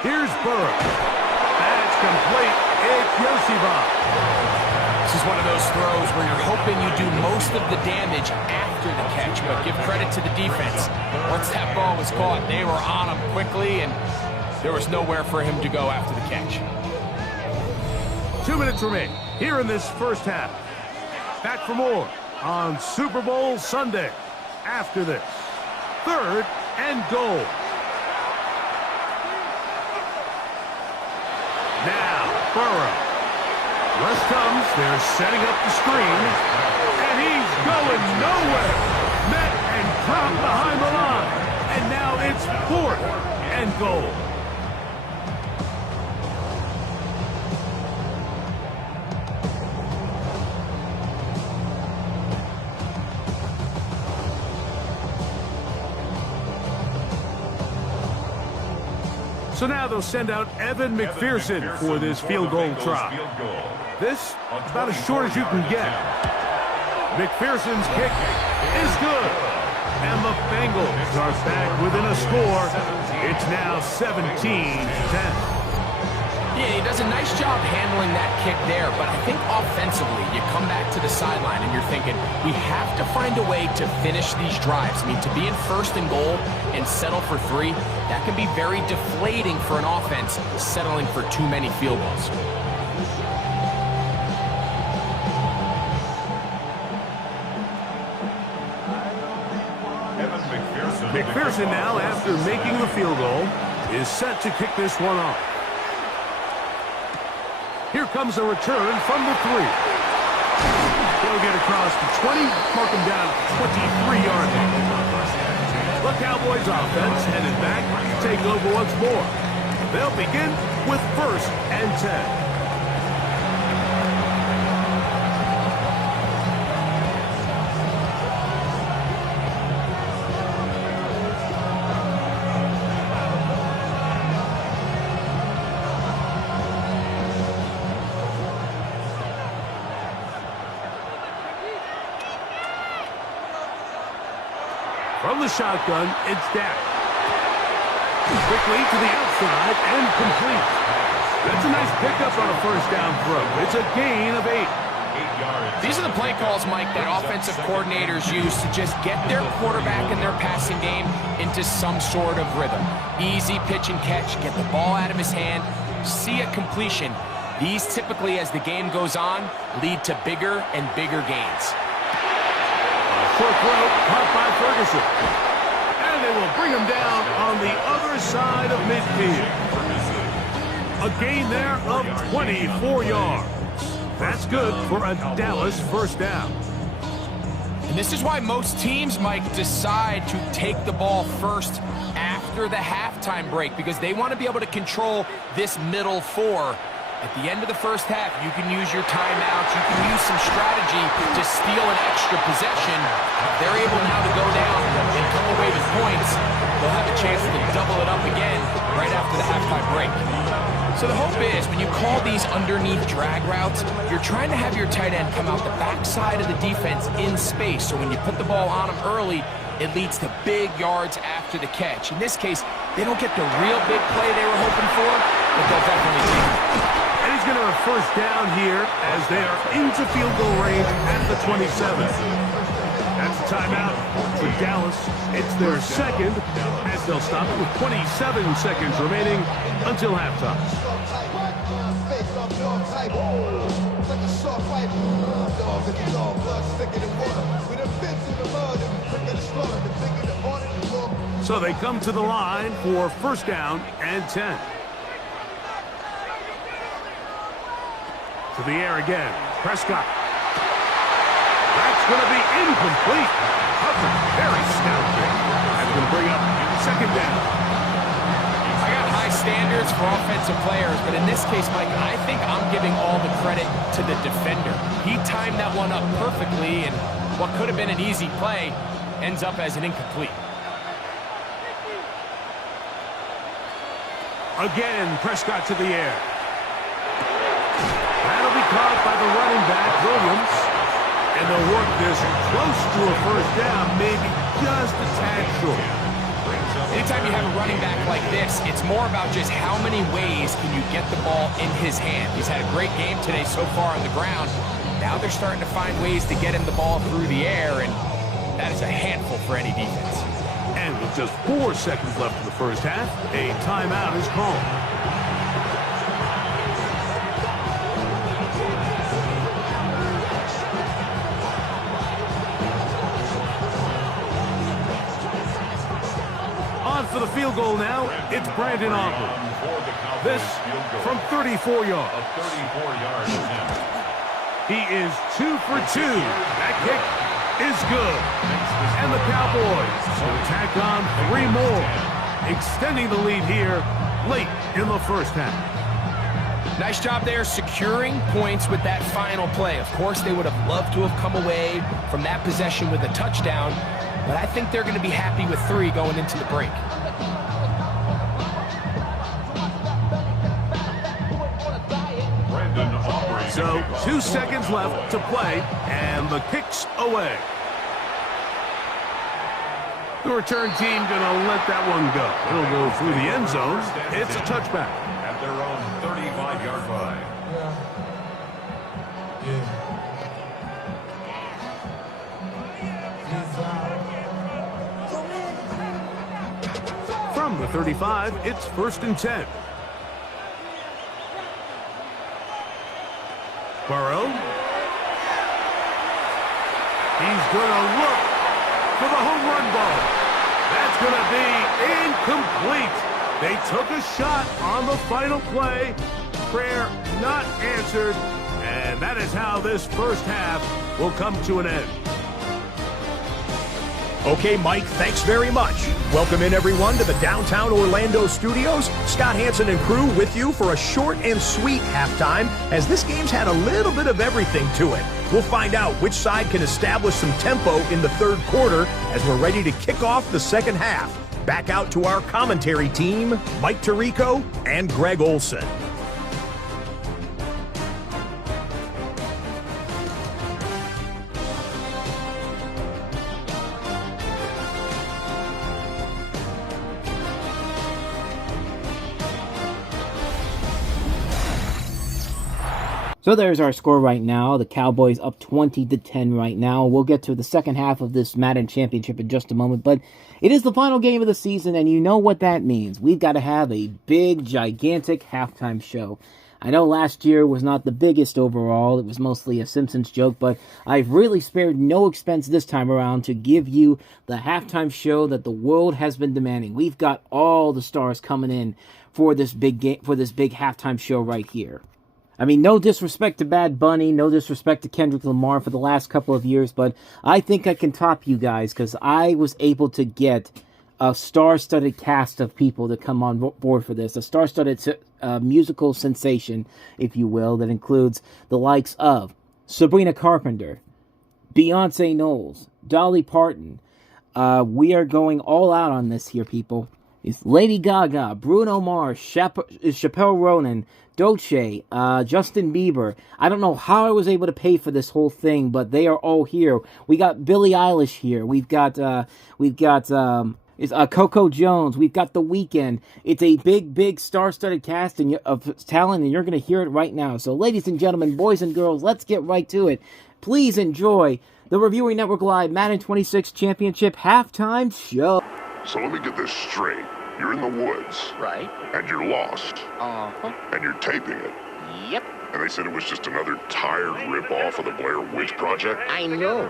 Here's Burrow. That's complete. It's Yoshiba. This is one of those throws where you're hoping you do most of the damage after the catch, but give credit to the defense. Once that ball was caught, they were on him quickly, and there was nowhere for him to go after the catch. 2 minutes remain here in this first half. Back for more on Super Bowl Sunday after this. 3rd and goal. Now, Burrow. Rush comes, they're setting up the screen, and he's going nowhere. Met and dropped behind the line, and now it's 4th and goal. So now they'll send out Evan McPherson for this field goal try. This, about as short as you can get. McPherson's kick is good. And the Bengals are back within a score. It's now 17-10. Yeah, he does a nice job handling that kick there, but I think offensively, you come back to the sideline and you're thinking, we have to find a way to finish these drives. I mean, to be in 1st and goal and settle for 3, that can be very deflating for an offense settling for too many field goals. McPherson now, after making the field goal, is set to kick this one off. Here comes a return from the 3. They'll get across the 20, mark him down at the 23-yard line. The Cowboys offense headed back to take over once more. They'll begin with 1st and 10. From the shotgun, it's Dak. Quickly to the outside and complete. That's a nice pickup on a 1st down throw. It's a gain of 8. These are the play calls, Mike, that offensive coordinators use to just get their quarterback and their passing game into some sort of rhythm. Easy pitch and catch, get the ball out of his hand, see a completion. These typically, as the game goes on, lead to bigger and bigger gains. Short throw, caught by Ferguson. And they will bring him down on the other side of midfield. A gain there of 24 yards. That's good for a Dallas 1st down. And this is why most teams, Mike, decide to take the ball first after the halftime break, because they want to be able to control this middle 4. At the end of the first half, you can use your timeouts, you can use some strategy to steal an extra possession. If they're able now to go down and come away with points, they'll have a chance to double it up again right after the halftime break. So the hope is, when you call these underneath drag routes, you're trying to have your tight end come out the backside of the defense in space. So when you put the ball on him early, it leads to big yards after the catch. In this case, they don't get the real big play they were hoping for, but they'll definitely take it. And he's going to have 1st down here as they are into field goal range at the 27. That's a timeout for Dallas. It's their 2nd, as they'll stop it with 27 seconds remaining until halftime. So they come to the line for first down and 10. To the air again. Prescott. That's going to be incomplete. Coverage very scouting. That's going to bring up second down. I got high standards for offensive players, but in this case, Mike, I think I'm giving all the credit to the defender. He timed that one up perfectly, and what could have been an easy play ends up as an incomplete. Again, Prescott to the air. That'll be caught by the running back, Williams. And they'll work this close to a first down, maybe just a tad short. Anytime you have a running back like this, it's more about just how many ways can you get the ball in his hand. He's had a great game today so far on the ground. Now they're starting to find ways to get him the ball through the air, and that is a handful for any defense. And with just 4 seconds left in the first half, a timeout is called. On for the field goal now, it's Brandon Aubrey. This from 34 yards. He is 2 for 2. That kick is good. And the Cowboys will tack on 3 more, extending the lead here late in the first half. Nice job there securing points with that final play. Of course, they would have loved to have come away from that possession with a touchdown, but I think they're going to be happy with 3 going into the break. So 2 seconds left to play, and the kick's away. The return team gonna let that one go. It'll go through the end zone. It's a touchback. At their own 35-yard line. From the 35, it's 1st and 10. Burrow. He's gonna look for the home run ball. That's going to be incomplete. They took a shot on the final play. Prayer not answered. And that is how this first half will come to an end. Okay, Mike, thanks very much. Welcome in, everyone, to the downtown Orlando studios. Scott Hansen and crew with you for a short and sweet halftime, as this game's had a little bit of everything to it. We'll find out which side can establish some tempo in the third quarter as we're ready to kick off the second half. Back out to our commentary team, Mike Tirico and Greg Olson. So there's our score right now. The Cowboys up 20-10 right now. We'll get to the second half of this Madden Championship in just a moment, but it is the final game of the season, and you know what that means. We've got to have a big, gigantic halftime show. I know last year was not the biggest overall. It was mostly a Simpsons joke, but I've really spared no expense this time around to give you the halftime show that the world has been demanding. We've got all the stars coming in for this big game, for this big halftime show right here. I mean, no disrespect to Bad Bunny, no disrespect to Kendrick Lamar for the last couple of years, but I think I can top you guys because I was able to get a star-studded cast of people to come on board for this, a star-studded musical sensation, if you will, that includes the likes of Sabrina Carpenter, Beyonce Knowles, Dolly Parton. We are going all out on this here, people. It's Lady Gaga, Bruno Mars, Chappelle Ronan, Dolce, Justin Bieber. I don't know how I was able to pay for this whole thing, but they are all here. We got Billie Eilish here. We've got Coco Jones. We've got The Weeknd. It's a big star-studded cast of talent, and you're going to hear it right now. So, ladies and gentlemen, boys and girls, let's get right to it. Please enjoy the Reviewing Network Live Madden 26 Championship Halftime Show. So let me get this straight. You're in the woods. Right. And you're lost. Uh-huh. And you're taping it. Yep. And they said it was just another tired rip-off of the Blair Witch Project? I know.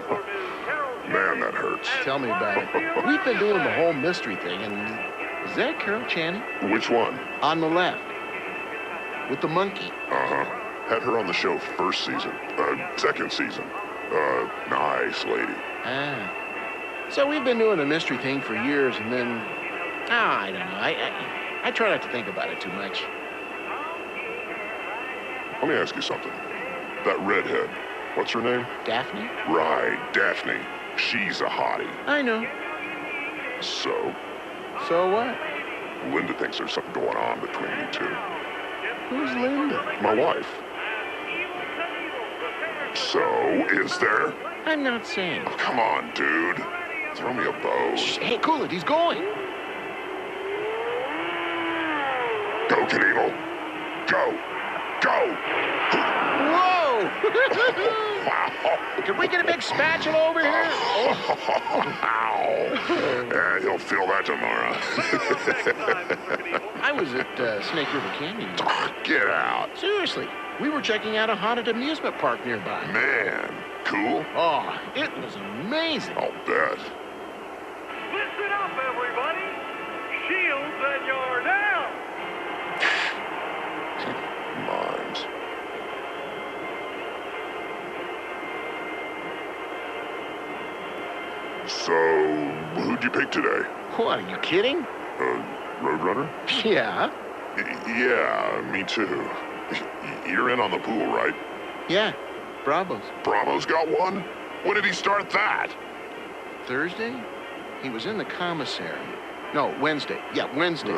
Man, that hurts. Tell me about it. We've been doing the whole mystery thing, and is that Carol Channing? Which one? On the left. With the monkey. Uh-huh. Had her on the show first season. Second season. Nice lady. Ah. So we've been doing the mystery thing for years, and then... I don't know. I try not to think about it too much. Let me ask you something. That redhead, what's her name? Daphne? Right, Daphne. She's a hottie. I know. So? So what? Linda thinks there's something going on between you two. Who's Linda? My wife. So, is there? I'm not saying. Oh, come on, dude. Throw me a bone. Shh, hey, cool it. He's going. Go, Knievel. Go. Go. Whoa! Wow. Can we get a big spatula over here? Ow. Yeah, he'll feel that tomorrow. I was at Snake River Canyon. Get out. Seriously. We were checking out a haunted amusement park nearby. Man, cool. Oh, it was amazing. I'll bet. Listen up, everybody. Shields and you're down. Mimes. So, who'd you pick today? What, are you kidding? Roadrunner? Yeah. Yeah, me too. You're in on the pool, right? Yeah. Bravos. Bravo's got one? When did he start that? Thursday? He was in the commissary. No, Wednesday. Yeah, Wednesday.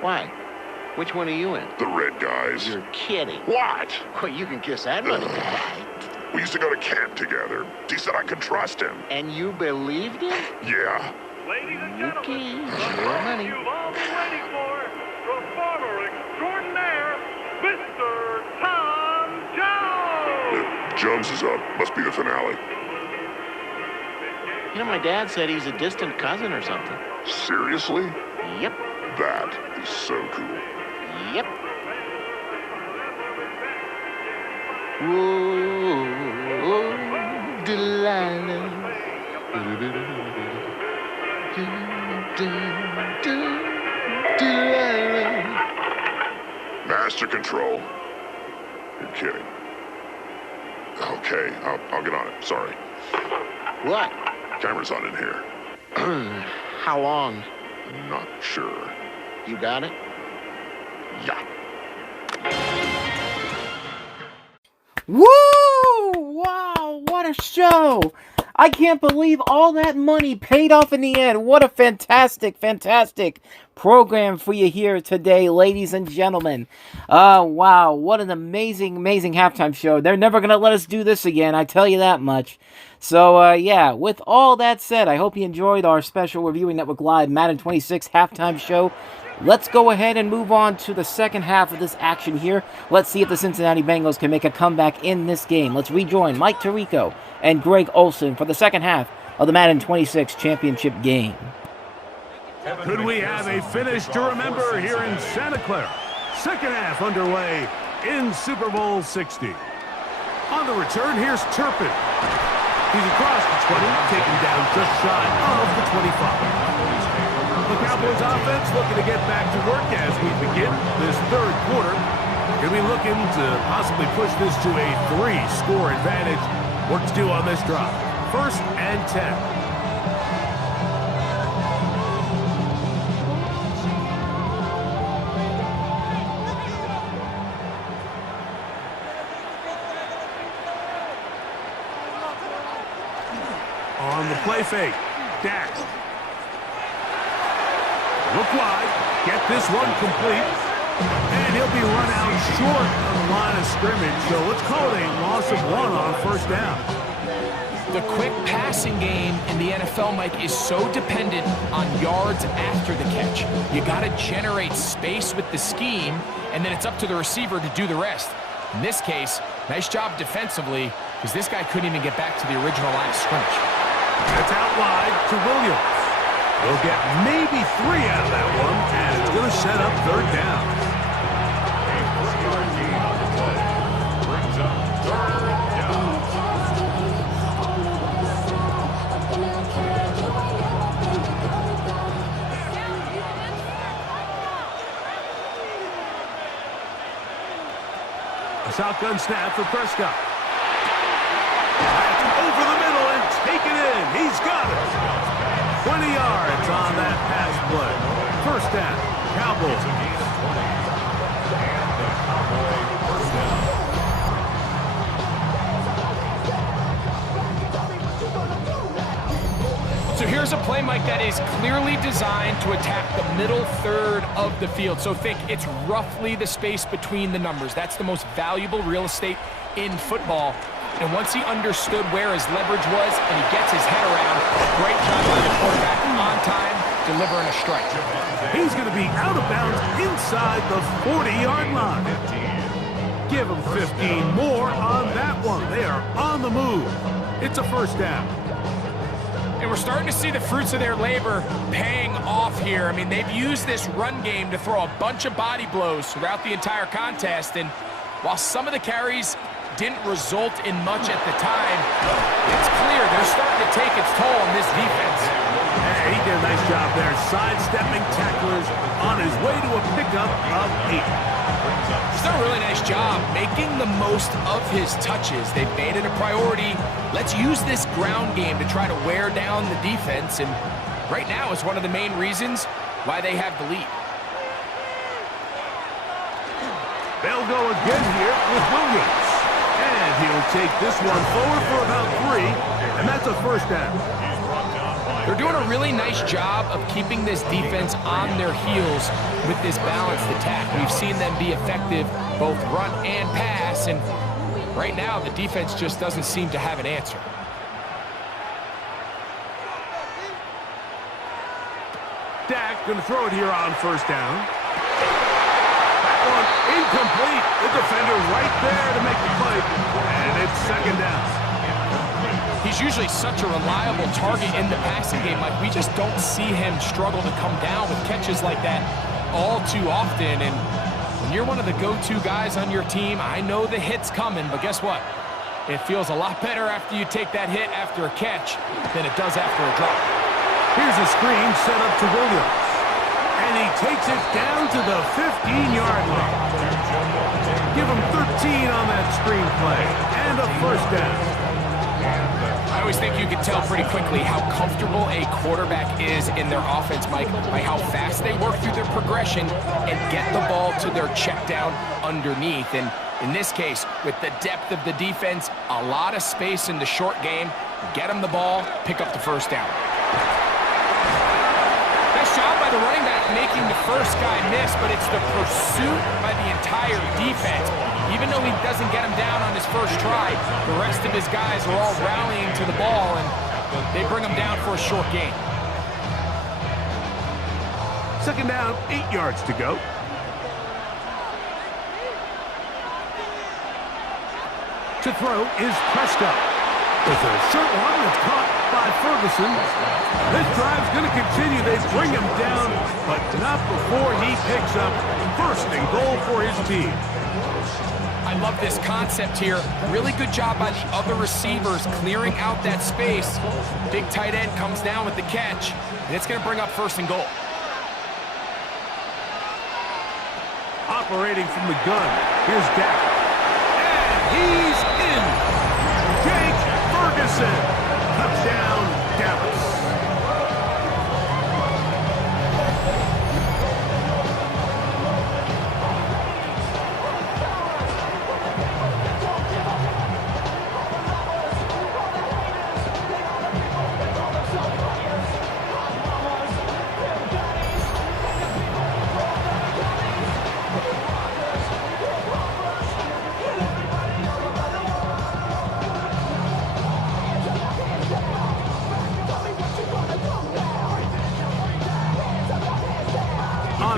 Why? Which one are you in? The red guys. You're kidding. What? Well, you can kiss that money goodbye. We used to go to camp together. He said I could trust him. And you believed him? Yeah. Ladies and gentlemen, Okay, the your man money. you've all been waiting for, performer extraordinaire, Mr. Tom Jones. Jones is up. Must be the finale. You know, my dad said he's a distant cousin or something. Seriously? Yep. That is so cool. Yep. Whoa, Delilah. Delilah. Master control. You're kidding. Okay, I'll get on it. Sorry. What? Camera's on in here. How long? Not sure. You got it? Yeah. Woo! Wow, what a show! I can't believe all that money paid off in the end. What a fantastic, fantastic program for you here today, ladies and gentlemen. Wow, what an amazing, amazing halftime show. They're never going to let us do this again, I tell you that much. So, yeah, with all that said, I hope you enjoyed our special Reviewing Network Live Madden 26 halftime show. Let's go ahead and move on to the second half of this action here. Let's see if the Cincinnati Bengals can make a comeback in this game. Let's rejoin Mike Tirico and Greg Olson for the second half of the Madden 26 championship game. Could we have a finish to remember here in Santa Clara? Second half underway in Super Bowl 60. On the return, here's Turpin. He's across the 20, taken down just shy of the 25. The Cowboys offense looking to get back to work as we begin this third quarter. Going to be looking to possibly push this to a 3-score advantage. Work to do on this drive. 1st and 10. On the play fake, Dak. Look wide, get this one complete, and he'll be run out short of the line of scrimmage, so let's call it a loss of 1 on 1st down. The quick passing game in the NFL, Mike, is so dependent on yards after the catch. You got to generate space with the scheme, and then it's up to the receiver to do the rest. In this case, nice job defensively, because this guy couldn't even get back to the original line of scrimmage. That's out wide to Williams. He'll get maybe 3 out of that one, and it's going to set up 3rd down. Shotgun snap for Prescott. That's over the middle and taken in. He's got it. 20 yards on that pass play. First down, Cowboys. So here's a play, Mike, that is clearly designed to attack the middle third of the field. So think it's roughly the space between the numbers. That's the most valuable real estate in football. And once he understood where his leverage was and he gets his head around, great job by the quarterback on time, delivering a strike. He's going to be out of bounds inside the 40-yard line. Give him 15 more on that one. They are on the move. It's a first down. And we're starting to see the fruits of their labor paying off here. I mean, they've used this run game to throw a bunch of body blows throughout the entire contest. And while some of the carries didn't result in much at the time, it's clear they're starting to take its toll on this defense. Hey, he did a nice job there, sidestepping tacklers on his way to a pickup of 8. He's done a really nice job making the most of his touches. They've made it a priority. Let's use this ground game to try to wear down the defense, and right now is one of the main reasons why they have the lead. They'll go again here with Williams. And he'll take this one forward for about 3, and that's a first down. They're doing a really nice job of keeping this defense on their heels with this balanced attack. We've seen them be effective both run and pass, and right now the defense just doesn't seem to have an answer. Dak going to throw it here on first down. That one incomplete. The defender right there to make the play, and it's second down. He's usually such a reliable target in the passing game. Like, we just don't see him struggle to come down with catches like that all too often. And when you're one of the go-to guys on your team, I know the hit's coming, but guess what? It feels a lot better after you take that hit after a catch than it does after a drop. Here's a screen set up to Williams. And he takes it down to the 15-yard line. Give him 13 on that screen play. And a first down. I always think you can tell pretty quickly how comfortable a quarterback is in their offense, Mike, by how fast they work through their progression and get the ball to their check down underneath. And in this case, with the depth of the defense, a lot of space in the short game, get them the ball, pick up the first down. Nice job by the running back making the first guy miss, but it's the pursuit by the entire defense. Even though he doesn't get him down on his first try, the rest of his guys are all rallying to the ball, and they bring him down for a short gain. Second down, 8 yards to go. To throw is Prescott. With a short one that's caught by Ferguson. This drive's going to continue. They bring him down, but not before he picks up first and goal for his team. I love this concept here. Really good job by the other receivers clearing out that space. Big tight end comes down with the catch, and it's going to bring up first and goal. Operating from the gun, here's Dak. And he's in. Jake Ferguson. Touchdown, Dallas.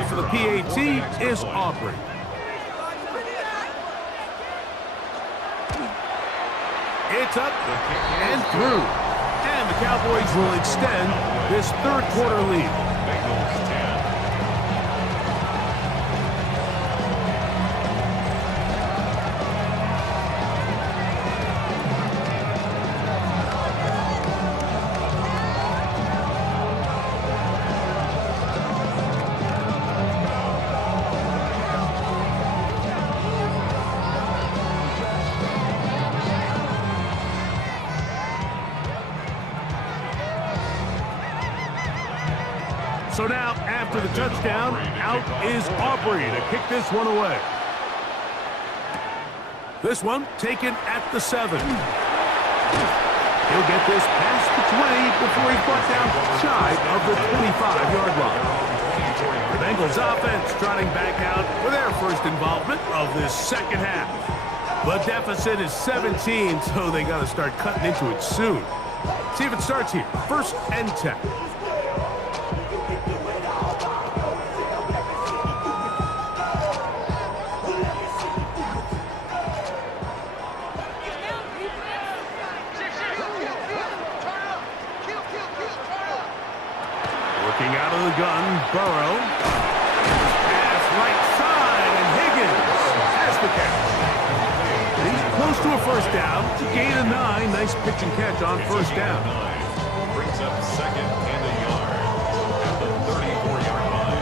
For the PAT is Aubrey. It's up and through. And the Cowboys will extend this third quarter lead. So now, after the touchdown, out is Aubrey to kick this one away. This one taken at the 7. He'll get this past the 20 before he's brought down shy of the 25-yard line. The Bengals offense trotting back out for their first involvement of this second half. The deficit is 17, so they got to start cutting into it soon. See if it starts here. 1st and 10. Looking out of the gun, Burrow. Pass right side, and Higgins has the catch. He's close to a first down. Gain of 9. Nice pitch and catch on first down. Brings up 2nd and a yard at the 34-yard line.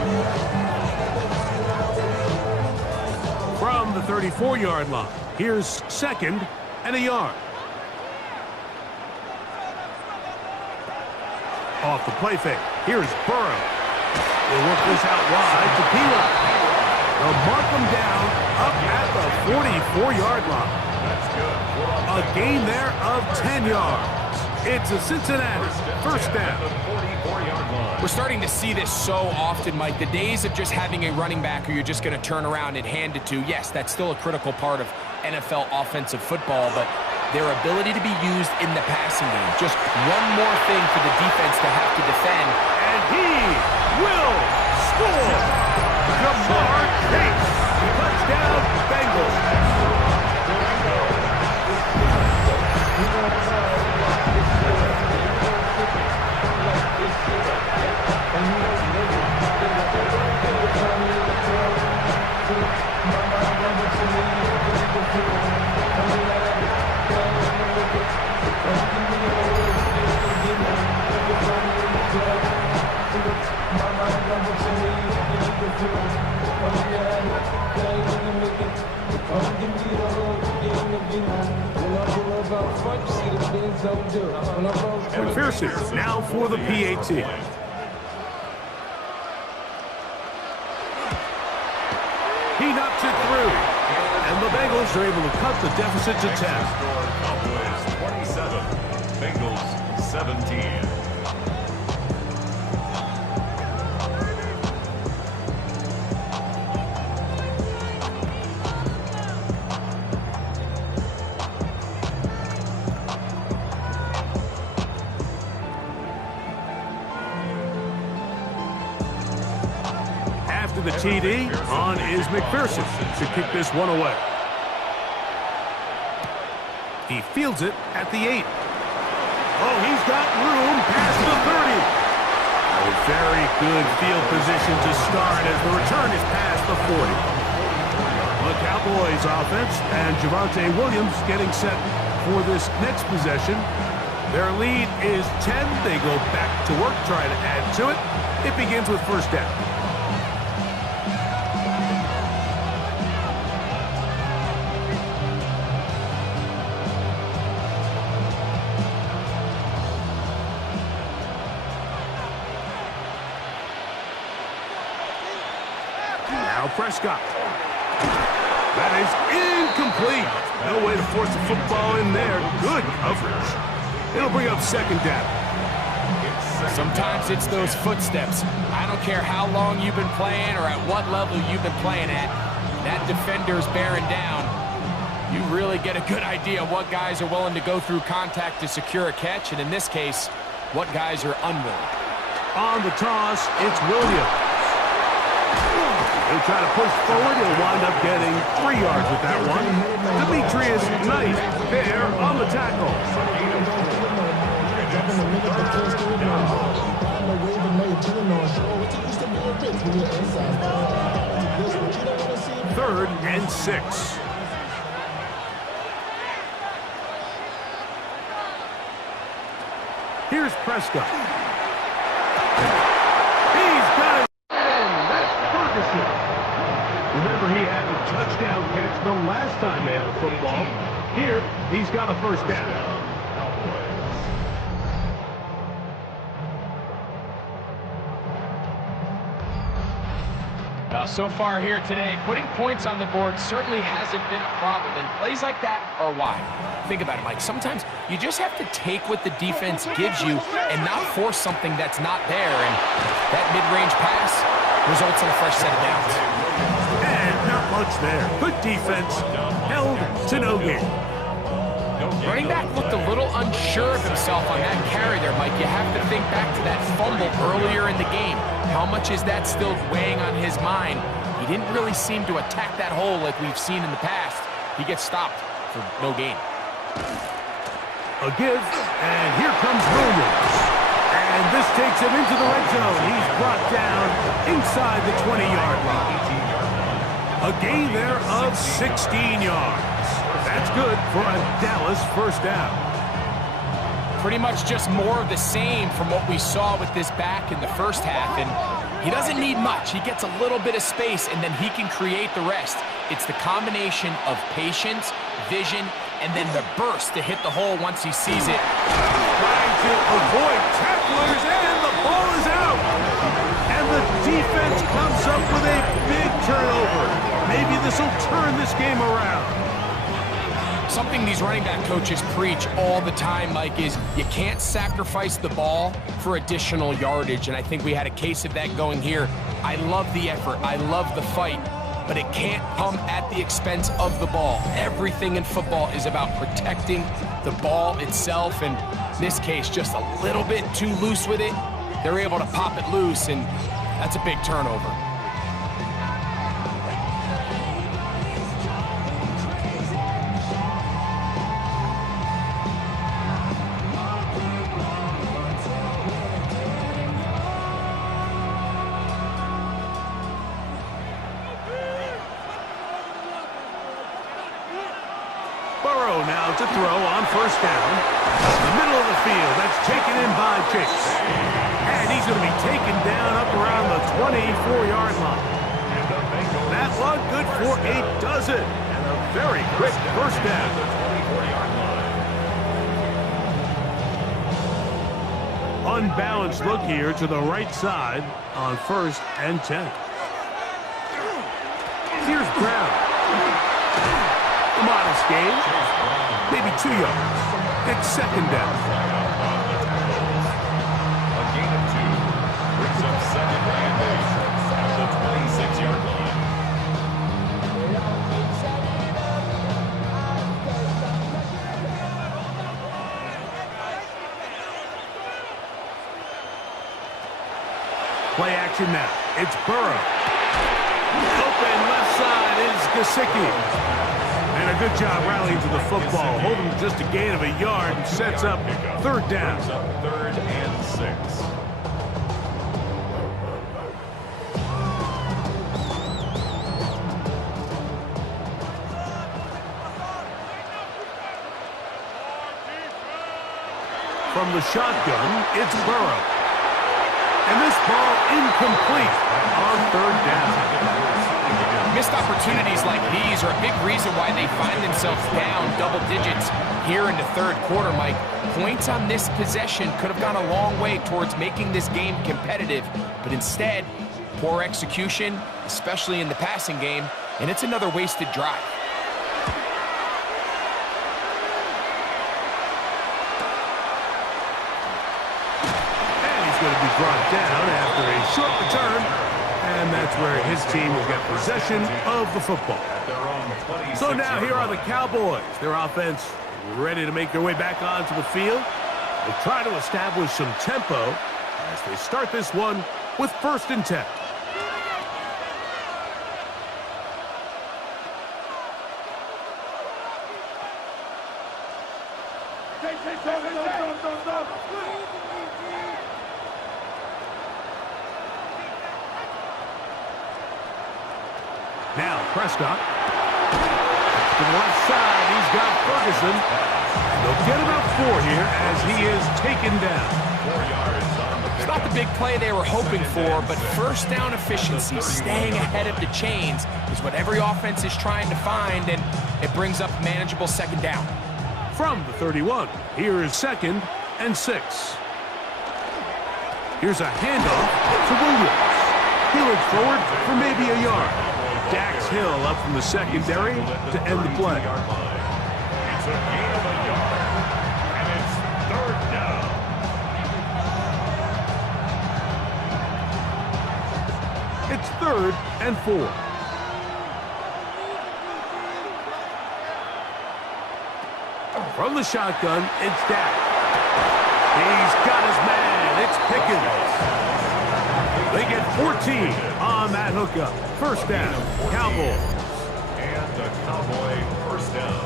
From the 34-yard line, here's 2nd and a yard. Off the play fake. Here's Burrow. They'll work this out wide to Pila. They'll mark them down up at the 44-yard line. That's good. A gain there of 10 yards. It's a Cincinnati first down. The 44-yard line. We're starting to see this so often, Mike. The days of just having a running back who you're just going to turn around and hand it to, yes, that's still a critical part of NFL offensive football, but their ability to be used in the passing game. Just one more thing for the defense to have to defend. And he will score. Jamar Chase. Touchdown, Bengals. McPherson now for the PAT. He knocks it through. And the Bengals are able to cut the deficit to 10. Cowboys 27, Bengals 17. After the TD, on is McPherson to kick this one away. He fields it at the 8. Oh, he's got room past the 30. A very good field position to start as the return is past the 40. The Cowboys offense and Javonte Williams getting set for this next possession. Their lead is 10. They go back to work, try to add to it. It begins with first down. Now Prescott. That is incomplete. No way to force the football in there. Good coverage. It'll bring up second down. Sometimes it's those footsteps. I don't care how long you've been playing or at what level you've been playing at. That defender's bearing down. You really get a good idea of what guys are willing to go through contact to secure a catch, and in this case, what guys are unwilling. On the toss, it's Williams. He'll try to push forward. He'll wind up getting 3 yards with that one. Demetrius Knight there on the tackle. Third and 6. Here's Prescott. He's got it. Remember, he had a touchdown catch the last time they had a football. Here, he's got a first down. So far here today, putting points on the board certainly hasn't been a problem, and plays like that are why. Think about it, Mike. Sometimes you just have to take what the defense gives you and not force something that's not there, and that mid-range pass results in a fresh set of downs. And not much there. Good defense, held to no gain. Running back looked a little unsure of himself on that carry there, Mike. You have to think back to that fumble earlier in the game. How much is that still weighing on his mind? He didn't really seem to attack that hole like we've seen in the past. He gets stopped for no gain. A give, and here comes Williams. And this takes him into the red zone. He's brought down inside the 20-yard line. A gain there of 16 yards. That's good for a Dallas first down. Pretty much just more of the same from what we saw with this back in the first half, and he doesn't need much. He gets a little bit of space, and then he can create the rest. It's the combination of patience, vision, and then the burst to hit the hole once he sees it. Trying to avoid tacklers, and the ball is out. And the defense comes up with a big turnover. Maybe this will turn this game around. Something these running back coaches preach all the time, Mike, is you can't sacrifice the ball for additional yardage, and I think we had a case of that going here. I love the effort. I love the fight, but it can't come at the expense of the ball. Everything in football is about protecting the ball itself, and in this case, just a little bit too loose with it. They're able to pop it loose, and that's a big turnover. Now to throw on first down. The middle of the field. That's taken in by Chase. And he's going to be taken down up around the 24-yard line. That one good for a dozen. And a very quick first down. Unbalanced look here to the right side on 1st and 10. Here's Brown. A modest gain. Maybe 2 yards. It's second down. A gain of 2 brings up second and 8 at the 26-yard line. Play action now. It's Burrow. Open left side is Gesicki. And a good job rallying to the football. Holding just a gain of a yard and sets up third down. Third and 6. From the shotgun, it's Burrow. And this ball incomplete on third down. Missed opportunities like these are a big reason why they find themselves down double digits here in the third quarter, Mike. Points on this possession could have gone a long way towards making this game competitive, but instead, poor execution, especially in the passing game, and it's another wasted drive. And he's going to be brought down after a short return. And that's where his team will get possession of the football. So now here are the Cowboys. Their offense ready to make their way back onto the field. They'll try to establish some tempo as they start this one with 1st and 10. Now Prescott. To the left side, he's got Ferguson. And they'll get about 4 here as he is taken down. 4 yards on the It's not the big play they were hoping for, but first down efficiency, staying ahead of the chains, is what every offense is trying to find, and it brings up a manageable second down. From the 31, here is 2nd and 6. Here's a handoff to Williams. He looks forward for maybe a yard. Dax Hill up from the secondary to end the play. It's a gain of a yard, and it's third down. It's 3rd and 4. From the shotgun, it's Dak. He's got his man. It's Pickens. They get 14 on that hookup. First down, Cowboys. And the Cowboy first down.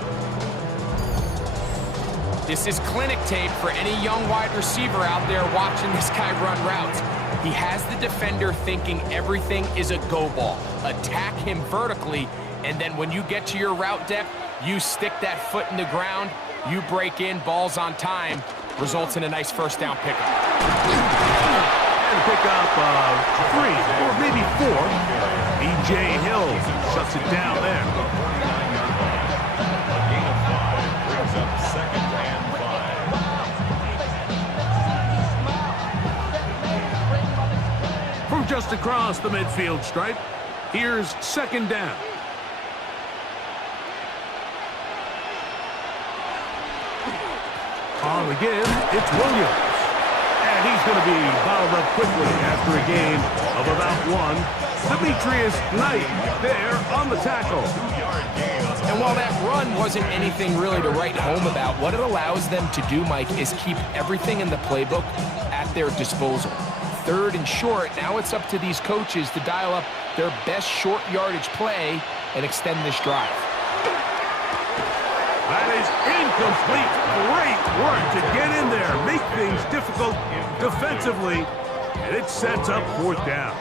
This is clinic tape for any young wide receiver out there watching this guy run routes. He has the defender thinking everything is a go ball. Attack him vertically, and then when you get to your route depth, you stick that foot in the ground, you break in, ball's on time, results in a nice first down pickup. And pick up 3 or maybe 4. B.J. Hill shuts it down there. A gain of 5 brings up 2nd and 5. From just across the midfield stripe, here's 2nd down. On the give, it's Williams. And he's going to be bottled up quickly after a gain of about 1. Demetrius Knight there on the tackle. And while that run wasn't anything really to write home about, what it allows them to do, Mike, is keep everything in the playbook at their disposal. 3rd and short, now it's up to these coaches to dial up their best short yardage play and extend this drive. That is incomplete. Great work to get in there, make things difficult defensively, and it sets up 4th down.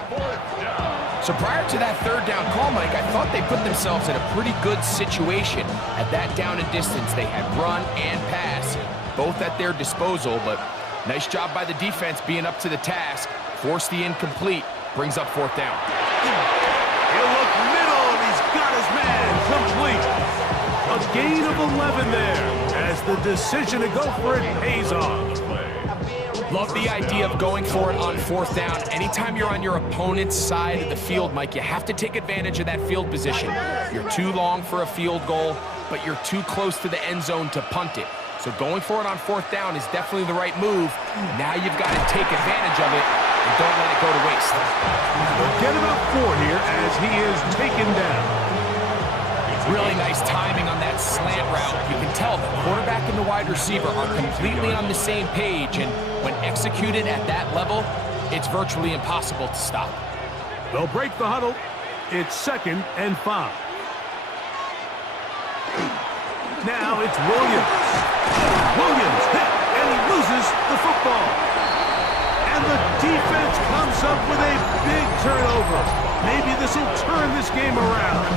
So prior to that 3rd down call, Mike, I thought they put themselves in a pretty good situation at that down and distance. They had run and pass, both at their disposal, but nice job by the defense being up to the task. Force the incomplete, brings up 4th down. He'll look middle, and he's got his man complete. A gain of 11 there as the decision to go for it pays off. Love the idea of going for it on 4th down. Anytime you're on your opponent's side of the field, Mike, you have to take advantage of that field position. You're too long for a field goal, but you're too close to the end zone to punt it. So going for it on 4th down is definitely the right move. Now you've got to take advantage of it and don't let it go to waste. They'll get about 4 here as he is taken down. Really nice timing on that slant route. You can tell the quarterback and the wide receiver are completely on the same page, and when executed at that level, it's virtually impossible to stop. They'll break the huddle. It's 2nd and 5. Now it's Williams. Williams hit, and he loses the football. And the defense comes up with a big turnover. Maybe this will turn this game around.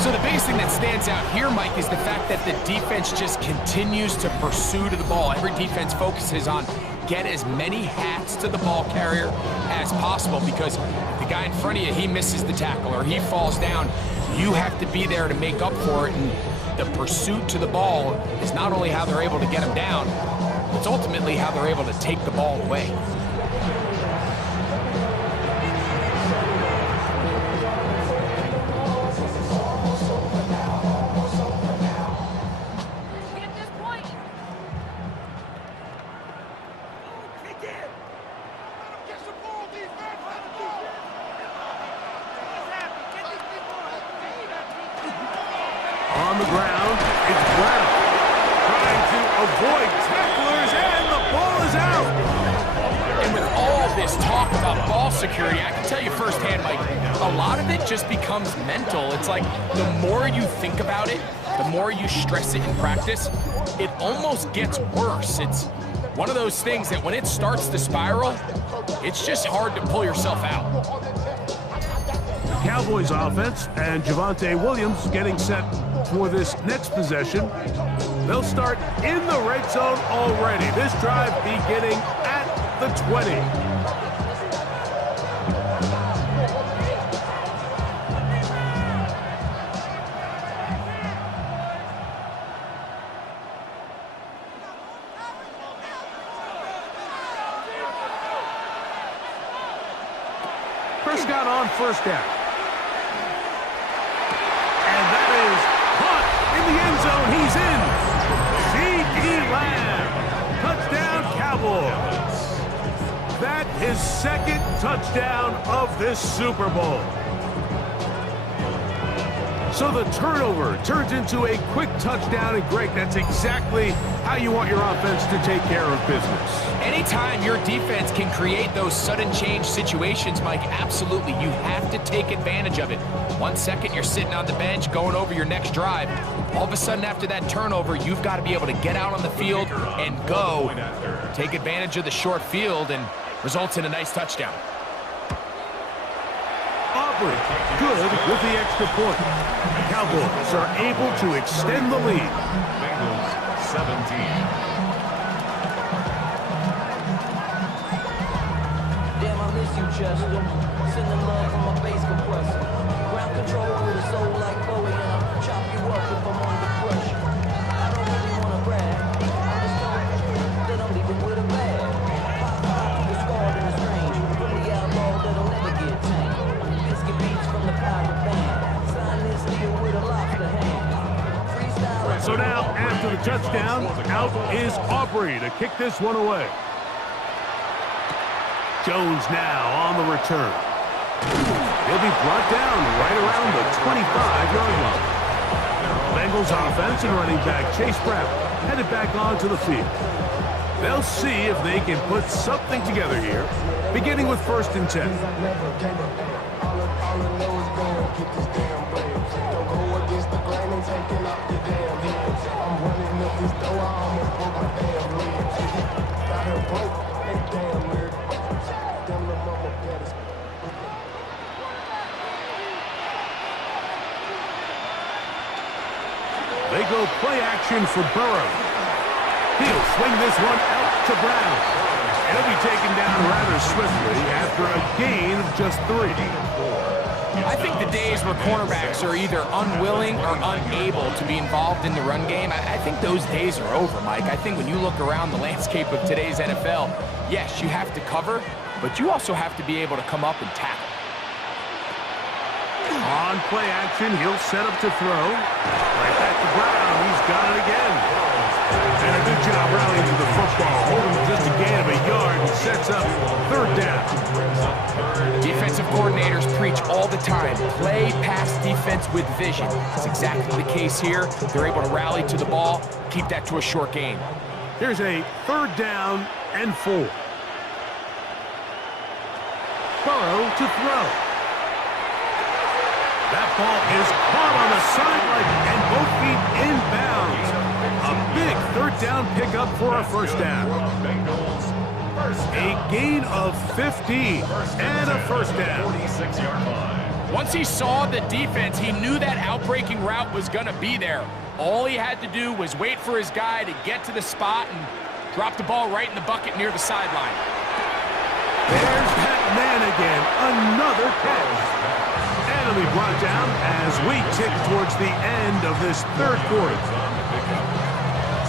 So the biggest thing that stands out here, Mike, is the fact that the defense just continues to pursue to the ball. Every defense focuses on get as many hats to the ball carrier as possible, because if the guy in front of you, he misses the tackle or he falls down, you have to be there to make up for it. And the pursuit to the ball is not only how they're able to get him down, it's ultimately how they're able to take the ball away. On the ground, it's Brown trying to avoid tacklers, and the ball is out. And with all this talk about ball security, I can tell you firsthand, Mike, a lot of it just becomes mental. It's like the more you think about it, the more you stress it in practice, it almost gets worse. It's one of those things that when it starts to spiral, it's just hard to pull yourself out. Cowboys offense and Javonte Williams getting set for this next possession. They'll start in the red zone already. This drive beginning at the 20. Prescott on first down. And that is caught in the end zone. He's in. C.D. Lamb. Touchdown, Cowboys. That is second touchdown of this Super Bowl. So the turnover turns into a quick touchdown, and Greg, that's exactly how you want your offense to take care of business. Anytime your defense can create those sudden change situations, Mike, absolutely, you have to take advantage of it. 1 second, you're sitting on the bench going over your next drive. All of a sudden, after that turnover, you've got to be able to get out on the field and go. Take advantage of the short field, and results in a nice touchdown. Aubrey, good with the extra point. The Cowboys are able to extend the lead. Bengals 17. Damn, I miss you, Chester. Sending love from my bass compressor. Ground control with a soul like Bowie, and I'll chop you up if I'm under pressure. I don't really want to brag. I'm just telling that I'm leaving with a bag. Pop, the scarred in the strange. From the outlaw that'll never get tamed. Biscuit beats from the pirate band. Sign this deal with a lobster hand. Freestyle. So now, after the touchdown, out is Aubrey to kick this one away. Jones now on the return. He'll be brought down right around the 25-yard line. Bengals offense and running back Chase Brown headed back onto the field. They'll see if they can put something together here, beginning with 1st and 10. They go play action for Burrow. He'll swing this one out to Brown. And he'll be taken down rather swiftly after a gain of just 3. I think the days where cornerbacks are either unwilling or unable to be involved in the run game, I think those days are over, Mike. I think when you look around the landscape of today's NFL, yes, you have to cover, but you also have to be able to come up and tackle. On play action, he'll set up to throw. Right back to Brown. He's got it again. And a good job rallying to the football. Holding just a gain of a yard and sets up 3rd down. Defensive coordinators preach all the time, play pass defense with vision. It's exactly the case here. They're able to rally to the ball, keep that to a short gain. Here's a 3rd down and 4. Burrow to throw. That ball is caught on the sideline and both feet inbounds. A big 3rd down pickup for a 1st down. A gain of 15 and a 1st down. 46-yard line. Once he saw the defense, he knew that outbreaking route was going to be there. All he had to do was wait for his guy to get to the spot and drop the ball right in the bucket near the sideline. There's that man again. Another catch. And he'll be brought down as we tick towards the end of this 3rd quarter.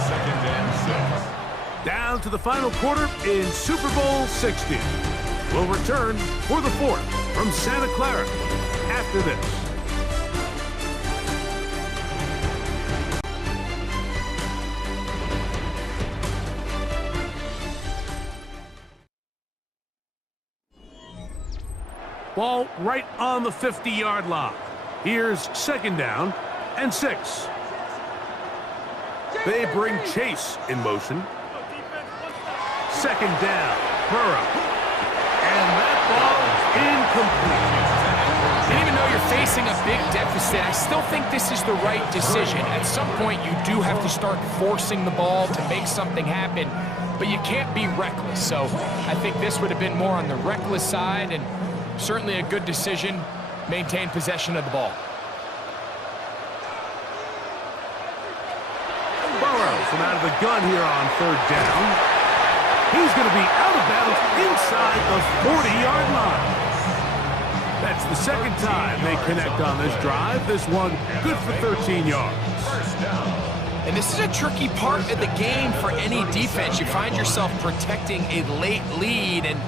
2nd and 6. Down to the final quarter in Super Bowl 60. We'll return for the 4th from Santa Clara after this. Ball right on the 50-yard line. Here's 2nd down and 6. They bring Chase in motion. 2nd down, Burrow. And that ball incomplete. And even though you're facing a big deficit, I still think this is the right decision. At some point, you do have to start forcing the ball to make something happen, but you can't be reckless. So I think this would have been more on the reckless side, and certainly a good decision. Maintain possession of the ball. Burrow from out of the gun here on 3rd down. He's going to be out of bounds inside the 40-yard line. That's the 2nd time they connect on this drive. This one good for 13 yards. 1st down. And this is a tricky part of the game for any defense. You find yourself protecting a late lead, and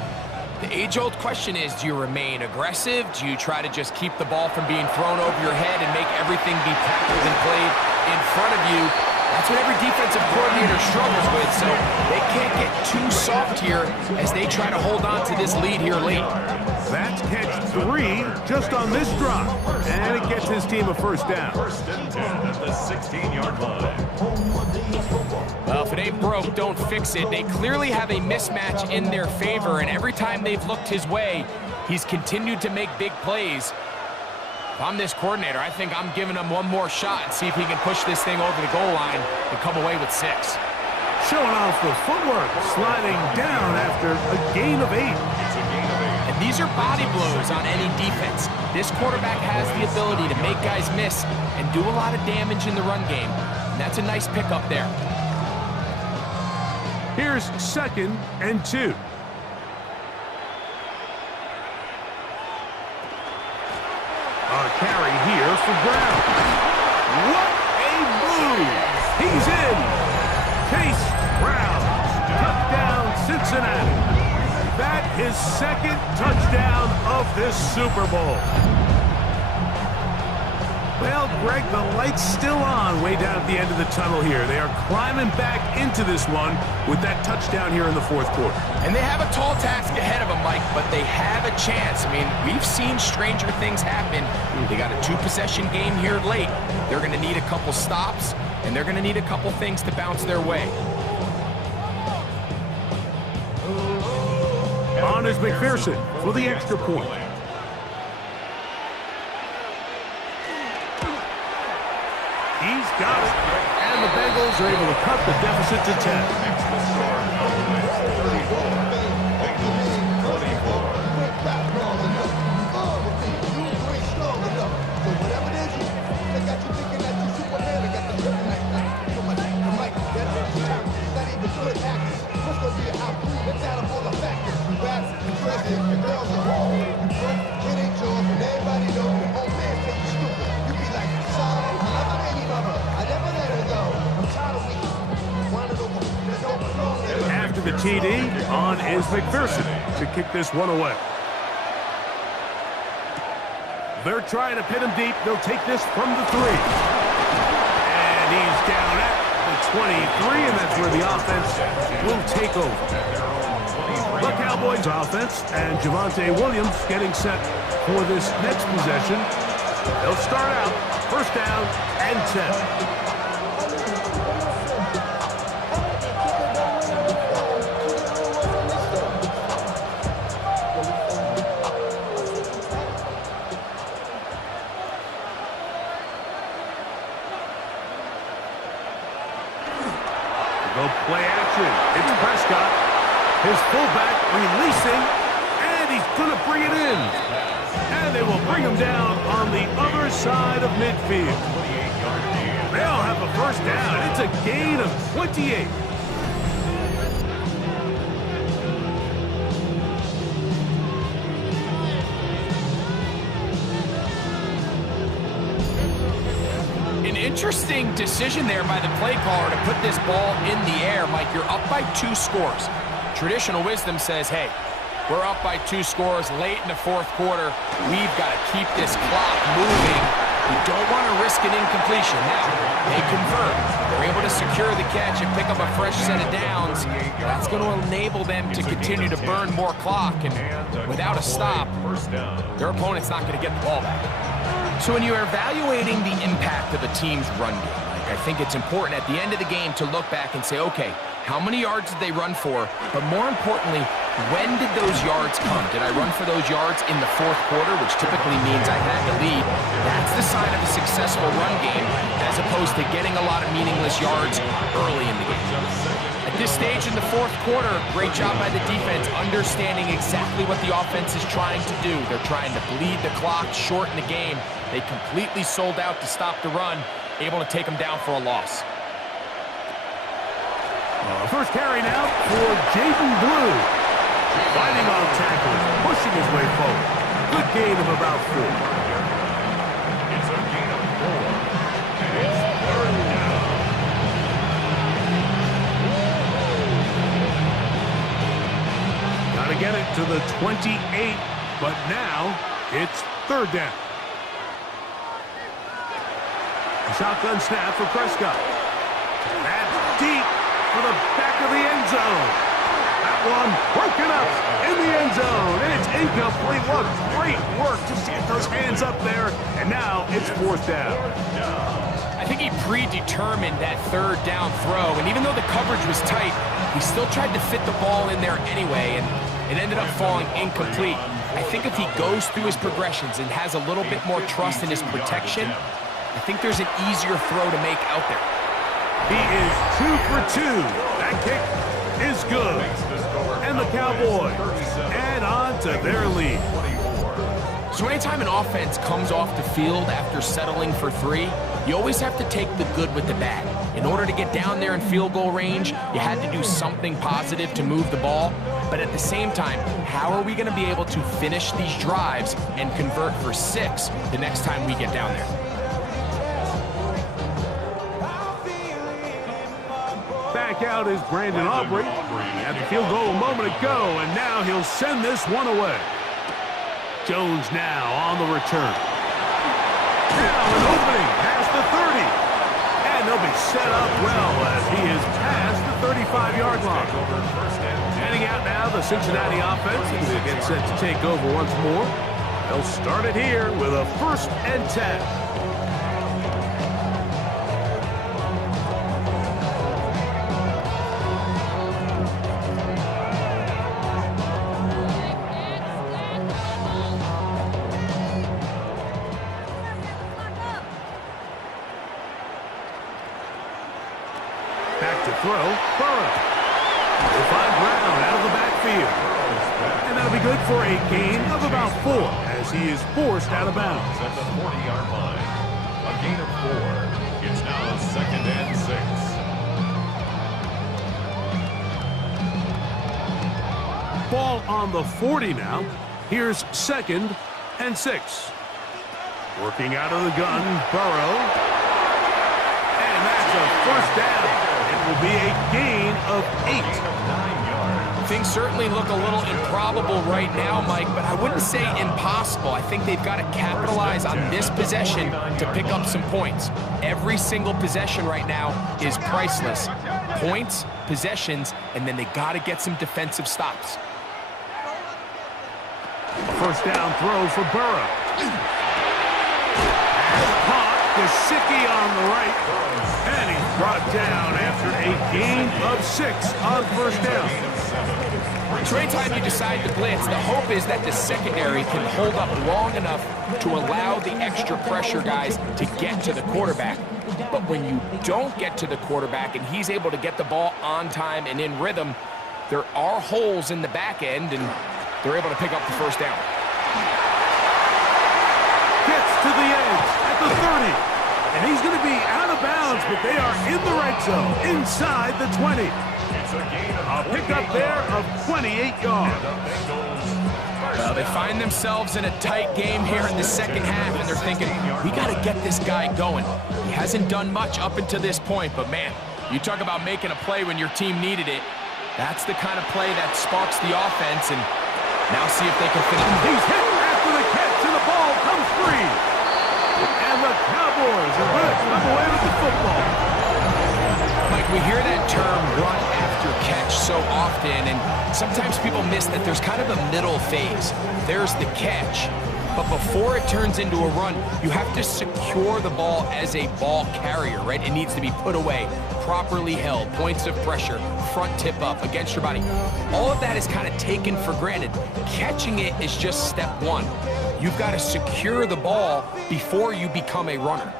The age-old question is, do you remain aggressive? Do you try to just keep the ball from being thrown over your head and make everything be tackled and played in front of you? That's what every defensive coordinator struggles with, so they can't get too soft here as they try to hold on to this lead here late. That's catch 3 just on this drop, and it gets his team a first down. First and 10 at the 16-yard line. Well, if it ain't broke, don't fix it. They clearly have a mismatch in their favor, and every time they've looked his way, he's continued to make big plays. If I'm this coordinator, I think I'm giving him one more shot and see if he can push this thing over the goal line and come away with 6. Showing off the footwork, sliding down after a gain of 8. And these are body blows on any defense. This quarterback has the ability to make guys miss and do a lot of damage in the run game. And that's a nice pickup there. Here's 2nd and 2. A carry here for Brown. What a move! He's in! Chase Brown, touchdown Cincinnati. That is 2nd touchdown of this Super Bowl. Well, Greg, the light's still on way down at the end of the tunnel here. They are climbing back into this one with that touchdown here in the 4th quarter. And they have a tall task ahead of them, Mike, but they have a chance. I mean, we've seen stranger things happen. They got a 2-possession game here late. They're going to need a couple stops, and they're going to need a couple things to bounce their way. On is McPherson for the extra point. He's got it, and the Bengals are able to cut the deficit to 10. After the TD, on is McPherson to kick this one away. They're trying to pin him deep. They'll take this from the 3. And he's down at the 23, and that's where the offense will take over. The Cowboys offense and Javonte Williams getting set for this next possession. They'll start out 1st down and 10. Play action. It's Prescott. His fullback releasing, and he's going to bring it in. And they will bring him down on the other side of midfield. They'll have a first down. It's a gain of 28. Interesting decision there by the play caller to put this ball in the air. Mike, you're up by 2 scores. Traditional wisdom says, hey, we're up by 2 scores late in the 4th quarter. We've got to keep this clock moving. You don't want to risk an incompletion. Now, they convert. They're able to secure the catch and pick up a fresh set of downs. That's going to enable them to continue to burn more clock. And without a stop, their opponent's not going to get the ball back. So when you're evaluating the impact of a team's run game, I think it's important at the end of the game to look back and say, okay, how many yards did they run for? But more importantly, when did those yards come? Did I run for those yards in the 4th quarter, which typically means I had the lead? That's the sign of a successful run game, as opposed to getting a lot of meaningless yards early in the game. At this stage in the 4th quarter, great job by the defense, understanding exactly what the offense is trying to do. They're trying to bleed the clock, shorten the game. They completely sold out to stop the run, able to take them down for a loss. First carry now for Jaden Blue. Fighting on tackles, pushing his way forward. Good gain of about 4. It's a gain of 4. And it's 3rd down. Got to get it to the 28, but now it's third down. A shotgun snap for Prescott. That's deep for the back of the end zone. That one broken up in the end zone, and it's incomplete. What great work to get those hands up there, and now it's fourth down. I think he predetermined that third down throw, and even though the coverage was tight, he still tried to fit the ball in there anyway, and it ended up falling incomplete. I think if he goes through his progressions and has a little bit more trust in his protection, I think there's an easier throw to make out there. He is 2 for 2. That kick is good. And the Cowboys add on to their lead. So anytime an offense comes off the field after settling for 3, you always have to take the good with the bad. In order to get down there in field goal range, you had to do something positive to move the ball. But at the same time, how are we going to be able to finish these drives and convert for 6 the next time we get down there? Back out is Brandon Aubrey. Had the field goal a moment ago, and now he'll send this one away. Jones now on the return. Now an opening past the 30. And they'll be set up well as he is past the 35-yard line. Heading out now, the Cincinnati offense as they get set to take over once more. They'll start it here with a 1st and 10. Back to throw, Burrow. They find Brown out of the backfield. And that'll be good for a gain of about 4 as he is forced out of bounds. At the 40-yard line, a gain of 4. It's now 2nd and 6. Ball on the 40 now. Here's 2nd and 6. Working out of the gun, Burrow. And that's a 1st down. Will be a gain of 8. Things certainly look a little improbable right now, Mike, but I wouldn't say impossible. I think they've got to capitalize on this possession to pick up some points. Every single possession right now is priceless. Points, possessions, and then they got to get some defensive stops. First down throw for Burrow. Caught, Gesicki on the right. And he's brought down after a gain of 6 on 1st down. So anytime you decide to blitz, the hope is that the secondary can hold up long enough to allow the extra pressure guys to get to the quarterback. But when you don't get to the quarterback and he's able to get the ball on time and in rhythm, there are holes in the back end, and they're able to pick up the 1st down. Gets to the edge at the 30. And he's going to be out of bounds, but they are in the red zone, inside the 20. A pickup there of 28 yards. They find themselves in a tight game here in the 2nd half, and they're thinking, we got to get this guy going. He hasn't done much up until this point, but man, you talk about making a play when your team needed it. That's the kind of play that sparks the offense, and now see if they can finish. He's hit after the catch, and the ball comes free. And the Cowboys are going to come away with the football. Mike, we hear that term run after catch so often, and sometimes people miss that there's kind of a middle phase. There's the catch, but before it turns into a run, you have to secure the ball as a ball carrier, right? It needs to be put away, properly held, points of pressure, front tip up against your body. All of that is kind of taken for granted. Catching it is just step 1. You've got to secure the ball before you become a runner.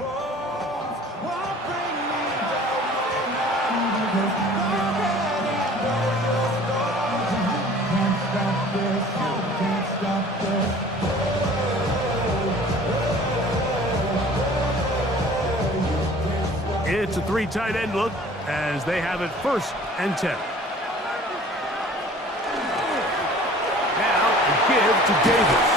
It's a 3 tight end look as they have it 1st and 10. Now a give to Davis.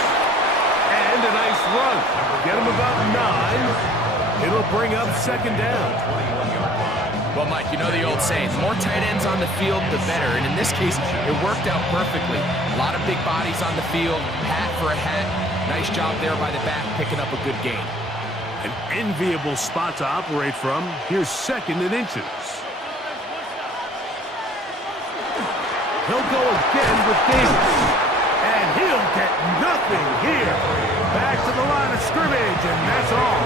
And a nice run. Get him about 9. It'll bring up 2nd down. Well, Mike, you know the old saying, the more tight ends on the field, the better. And in this case, it worked out perfectly. A lot of big bodies on the field, hat for a hat. Nice job there by the back, picking up a good gain. An enviable spot to operate from. Here's 2nd and inches. He'll go again with Davis. And he'll get nothing here. Back to the line of scrimmage, and that's all.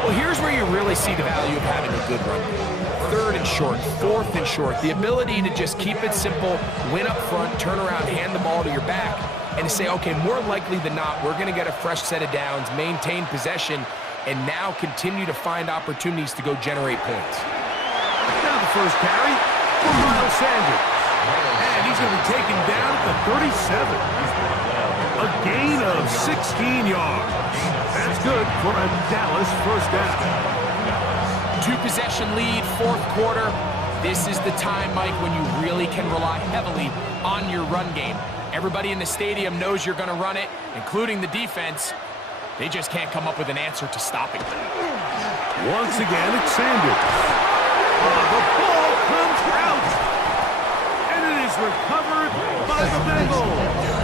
Well, here's where you really see the value of having a good run game. 3rd and short, 4th and short. The ability to just keep it simple, win up front, turn around, hand the ball to your back, and to say, okay, more likely than not, we're going to get a fresh set of downs, maintain possession, and now continue to find opportunities to go generate points. Now the first carry for Miles Sanders. And he's going to be taken down at the 37. A gain of 16 yards. That's good for a Dallas first down. 2-possession lead, 4th quarter. This is the time, Mike, when you really can rely heavily on your run game. Everybody in the stadium knows you're going to run it, including the defense. They just can't come up with an answer to stopping them. Once again, it's Sanders. The ball comes out. And it is recovered by the Bengals.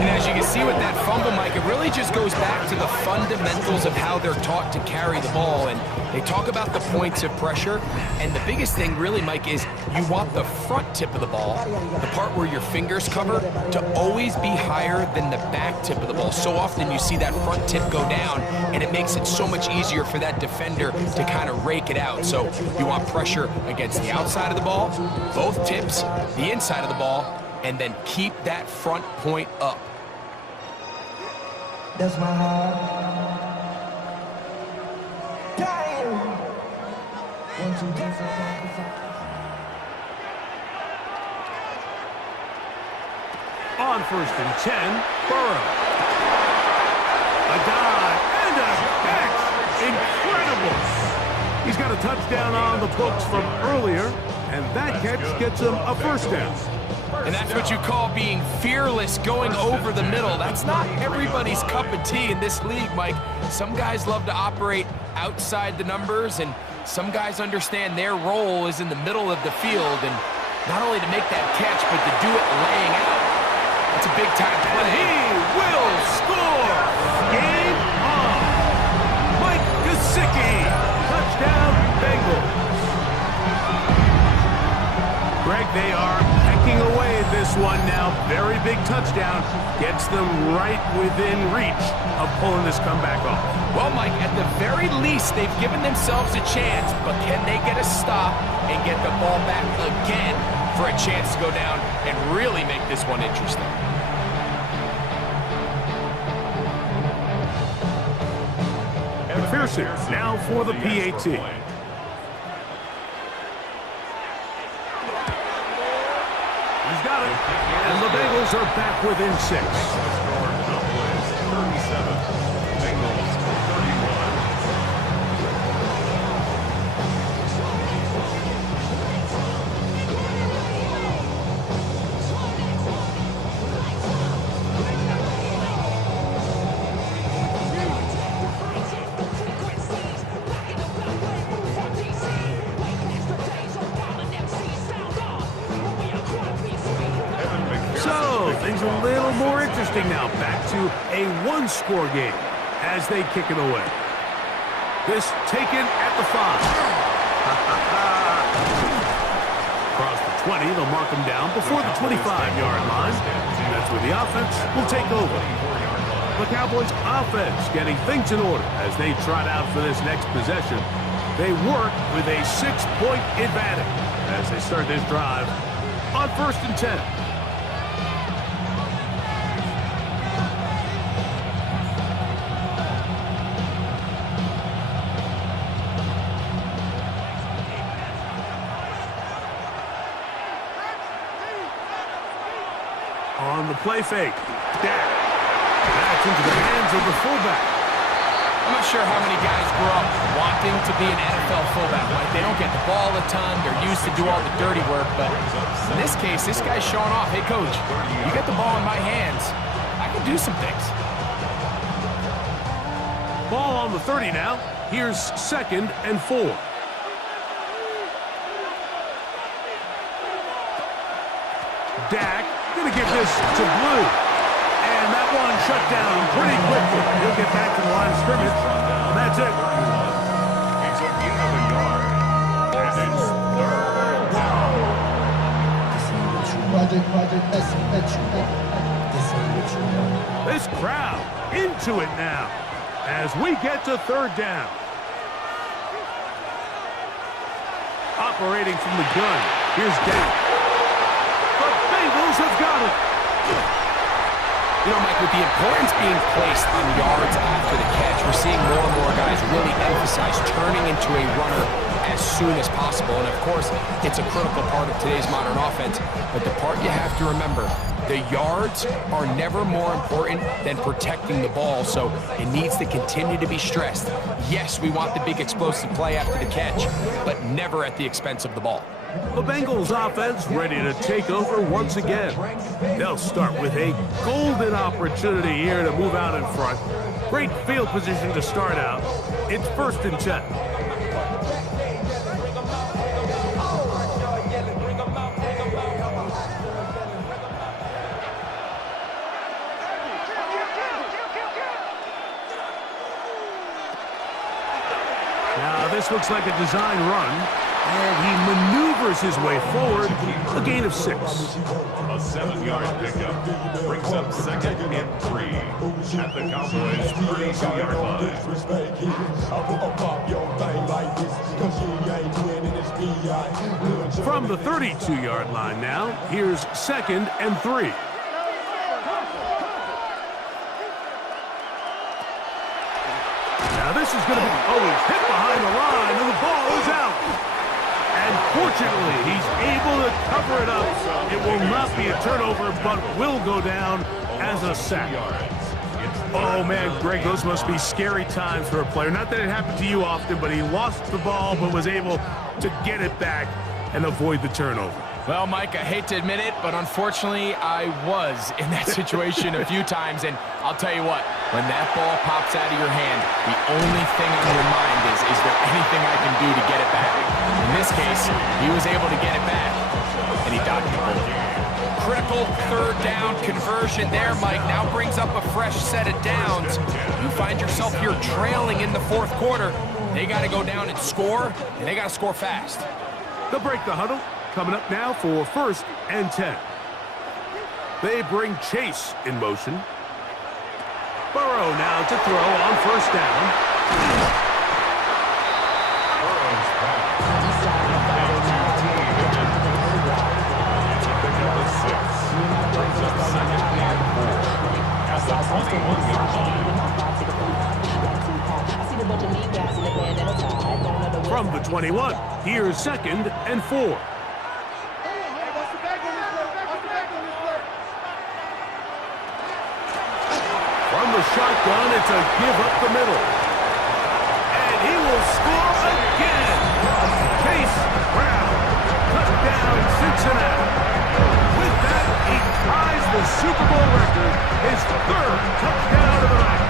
And as you can see with that fumble, Mike, it really just goes back to the fundamentals of how they're taught to carry the ball. And they talk about the points of pressure. And the biggest thing really, Mike, is you want the front tip of the ball, the part where your fingers cover, to always be higher than the back tip of the ball. So often you see that front tip go down, and it makes it so much easier for that defender to kind of rake it out. So you want pressure against the outside of the ball, both tips, the inside of the ball, and then keep that front point up. That's my heart. Damn. 1, 2, 3, 4, 5, 6. On 1st and 10, Burrow. A dive and a catch. Incredible. He's got a touchdown on the books from earlier, and that catch gets him a first down. And that's what you call being fearless, going over the middle. That's not everybody's cup of tea in this league, Mike. Some guys love to operate outside the numbers, and some guys understand their role is in the middle of the field, and not only to make that catch, but to do it laying out. That's a big-time play. And he will score! Game on! Mike Gesicki! Touchdown, Bengals! Greg, they are pecking away at this one now. Very big touchdown. Gets them right within reach of pulling this comeback off. Well, Mike, at the very least, they've given themselves a chance, but can they get a stop and get the ball back again for a chance to go down and really make this one interesting? McPherson now for the PAT. He's got it. And the Bengals are back within 6. Things a little more interesting now. Back to a one-score game as they kick it away. This taken at the 5. Across the 20, they'll mark him down before the 25-yard line. And that's where the offense will take over. The Cowboys' offense getting things in order as they trot out for this next possession. They work with a 6-point advantage as they start this drive on 1st and 10. On the play fake. That's into the hands of the fullback. I'm not sure how many guys grew up wanting to be an NFL fullback. Like, they don't get the ball a ton. They're used to do all the dirty work. But in this case, this guy's showing off. Hey, coach, you get the ball in my hands. I can do some things. Ball on the 30 now. Here's 2nd and 4. Dak. Gonna get this to Blue. And that one shut down pretty quickly. He'll get back to the line of scrimmage. And that's it. It's a gain of a yard. And it's third down. This crowd into it now as we get to third down. Operating from the gun, here's Dak. The Bengals have got it. You know, Mike, with the importance being placed on yards after the catch, we're seeing more and more guys really emphasize turning into a runner as soon as possible. And, of course, it's a critical part of today's modern offense. But the part you have to remember, the yards are never more important than protecting the ball, so it needs to continue to be stressed. Yes, we want the big explosive play after the catch, but never at the expense of the ball. The Bengals offense ready to take over once again. They'll start with a golden opportunity here to move out in front. Great field position to start out. It's 1st and 10. Now this looks like a design run. And he maneuvers his way forward, a gain of 6. A 7-yard pickup brings up 2nd and 3 at the Cowboys' 32-yard line. From the 32-yard line now, here's 2nd and 3. Now this is going to be, he's hit behind the line, and the ball is out. And fortunately, he's able to cover it up. It will not be a turnover, but will go down as a sack. Oh, man, Greg, those must be scary times for a player. Not that it happened to you often, but he lost the ball but was able to get it back and avoid the turnover. Well, Mike, I hate to admit it, but unfortunately, I was in that situation a few times, and I'll tell you what, when that ball pops out of your hand, the only thing on your mind is there anything I can do to get it back? In this case, he was able to get it back, and he dodged the bullet. Critical 3rd down conversion there, Mike, now brings up a fresh set of downs. You find yourself here trailing in the 4th quarter. They got to go down and score, and they got to score fast. They'll break the huddle. Coming up now for 1st and 10. They bring Chase in motion. Burrow now to throw on 1st down. Burrow's back. It's a pickup of 6. Brings up 2nd and 4 at the 21-yard line. From the 21, here's 2nd and 4. Shotgun, it's a give up the middle. And he will score again. Chase Brown, touchdown Cincinnati. With that, he ties the Super Bowl record, his 3rd touchdown of the night.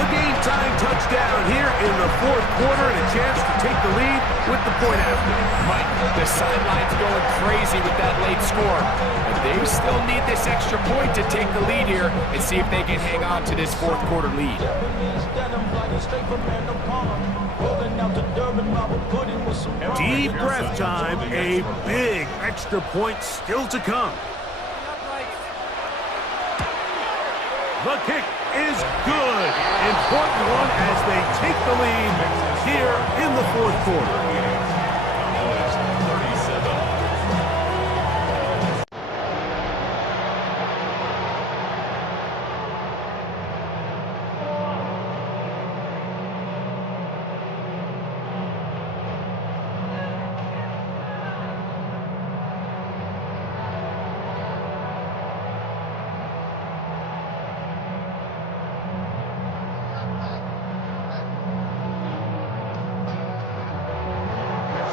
The game-time touchdown here in the 4th quarter and a chance to take the lead with the point after. Mike, the sideline's going crazy with that late score. But they still need this extra point to take the lead here and see if they can hang on to this 4th quarter lead. Deep breath time, a big extra point still to come. The kick is good. Important one as they take the lead here in the 4th quarter.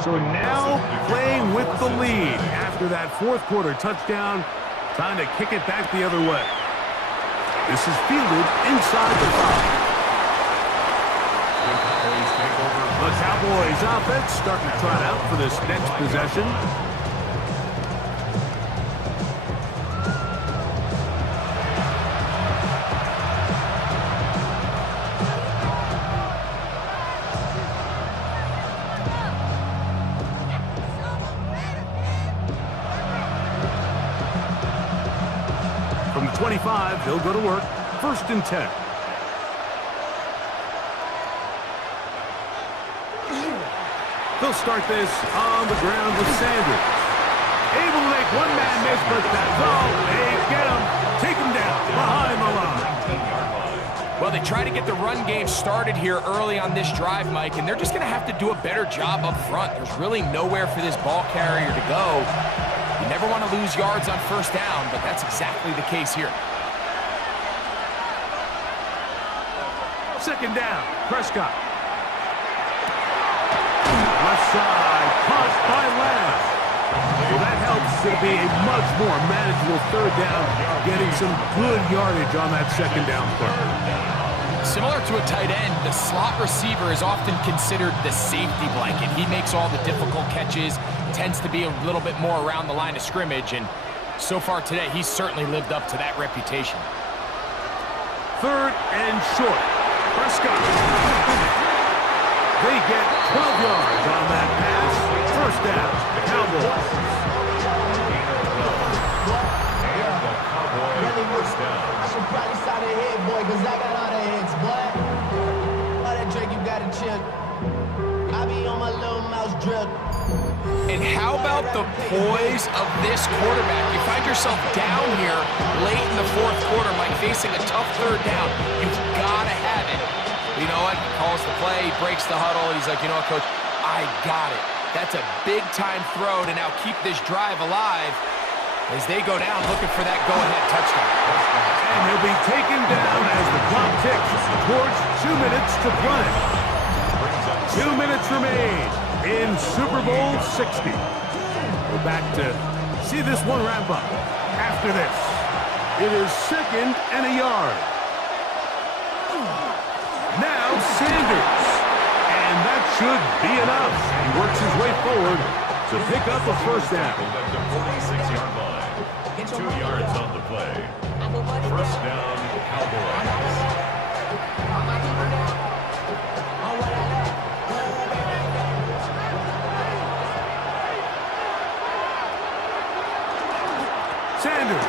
So now playing with the lead after that 4th quarter touchdown, trying to kick it back the other way. This is fielded inside the 5. The Cowboys offense starting to trot out for this next possession. 25, they'll go to work. 1st and 10. They'll start this on the ground with Sanders. Able to make one man miss, but that's all. They get him. Take him down behind the line. Well, they try to get the run game started here early on this drive, Mike, and they're just going to have to do a better job up front. There's really nowhere for this ball carrier to go. You never want to lose yards on 1st down, but that's exactly the case here. 2nd down, Prescott. Left side, caught by Lance. Well, that helps to be a much more manageable 3rd down, getting some good yardage on that 2nd down play. Similar to a tight end, the slot receiver is often considered the safety blanket. He makes all the difficult catches, tends to be a little bit more around the line of scrimmage, and so far today, he's certainly lived up to that reputation. 3rd and short. Prescott. They get 12 yards on that pass. 1st down, Cowboys. I should probably start a hit, boy, because I got all the hits, boy. All that Drake, you got to chill. I be on my little mouse drip. And how about the poise of this quarterback? You find yourself down here late in the 4th quarter, Mike, facing a tough 3rd down. You've got to have it. You know what? He calls the play, he breaks the huddle. He's like, you know what, Coach? I got it. That's a big-time throw to now keep this drive alive as they go down looking for that go-ahead touchdown. And he'll be taken down as the clock ticks towards 2 minutes to play. 2 minutes remain in Super Bowl 60. We're back to see this one wrap up. After this, it is 2nd and a yard. Now Sanders. And that should be enough. He works his way forward to pick up a 1st down. At the 46-yard line. 2 yards on the play. 1st down, Cowboys. Sanders.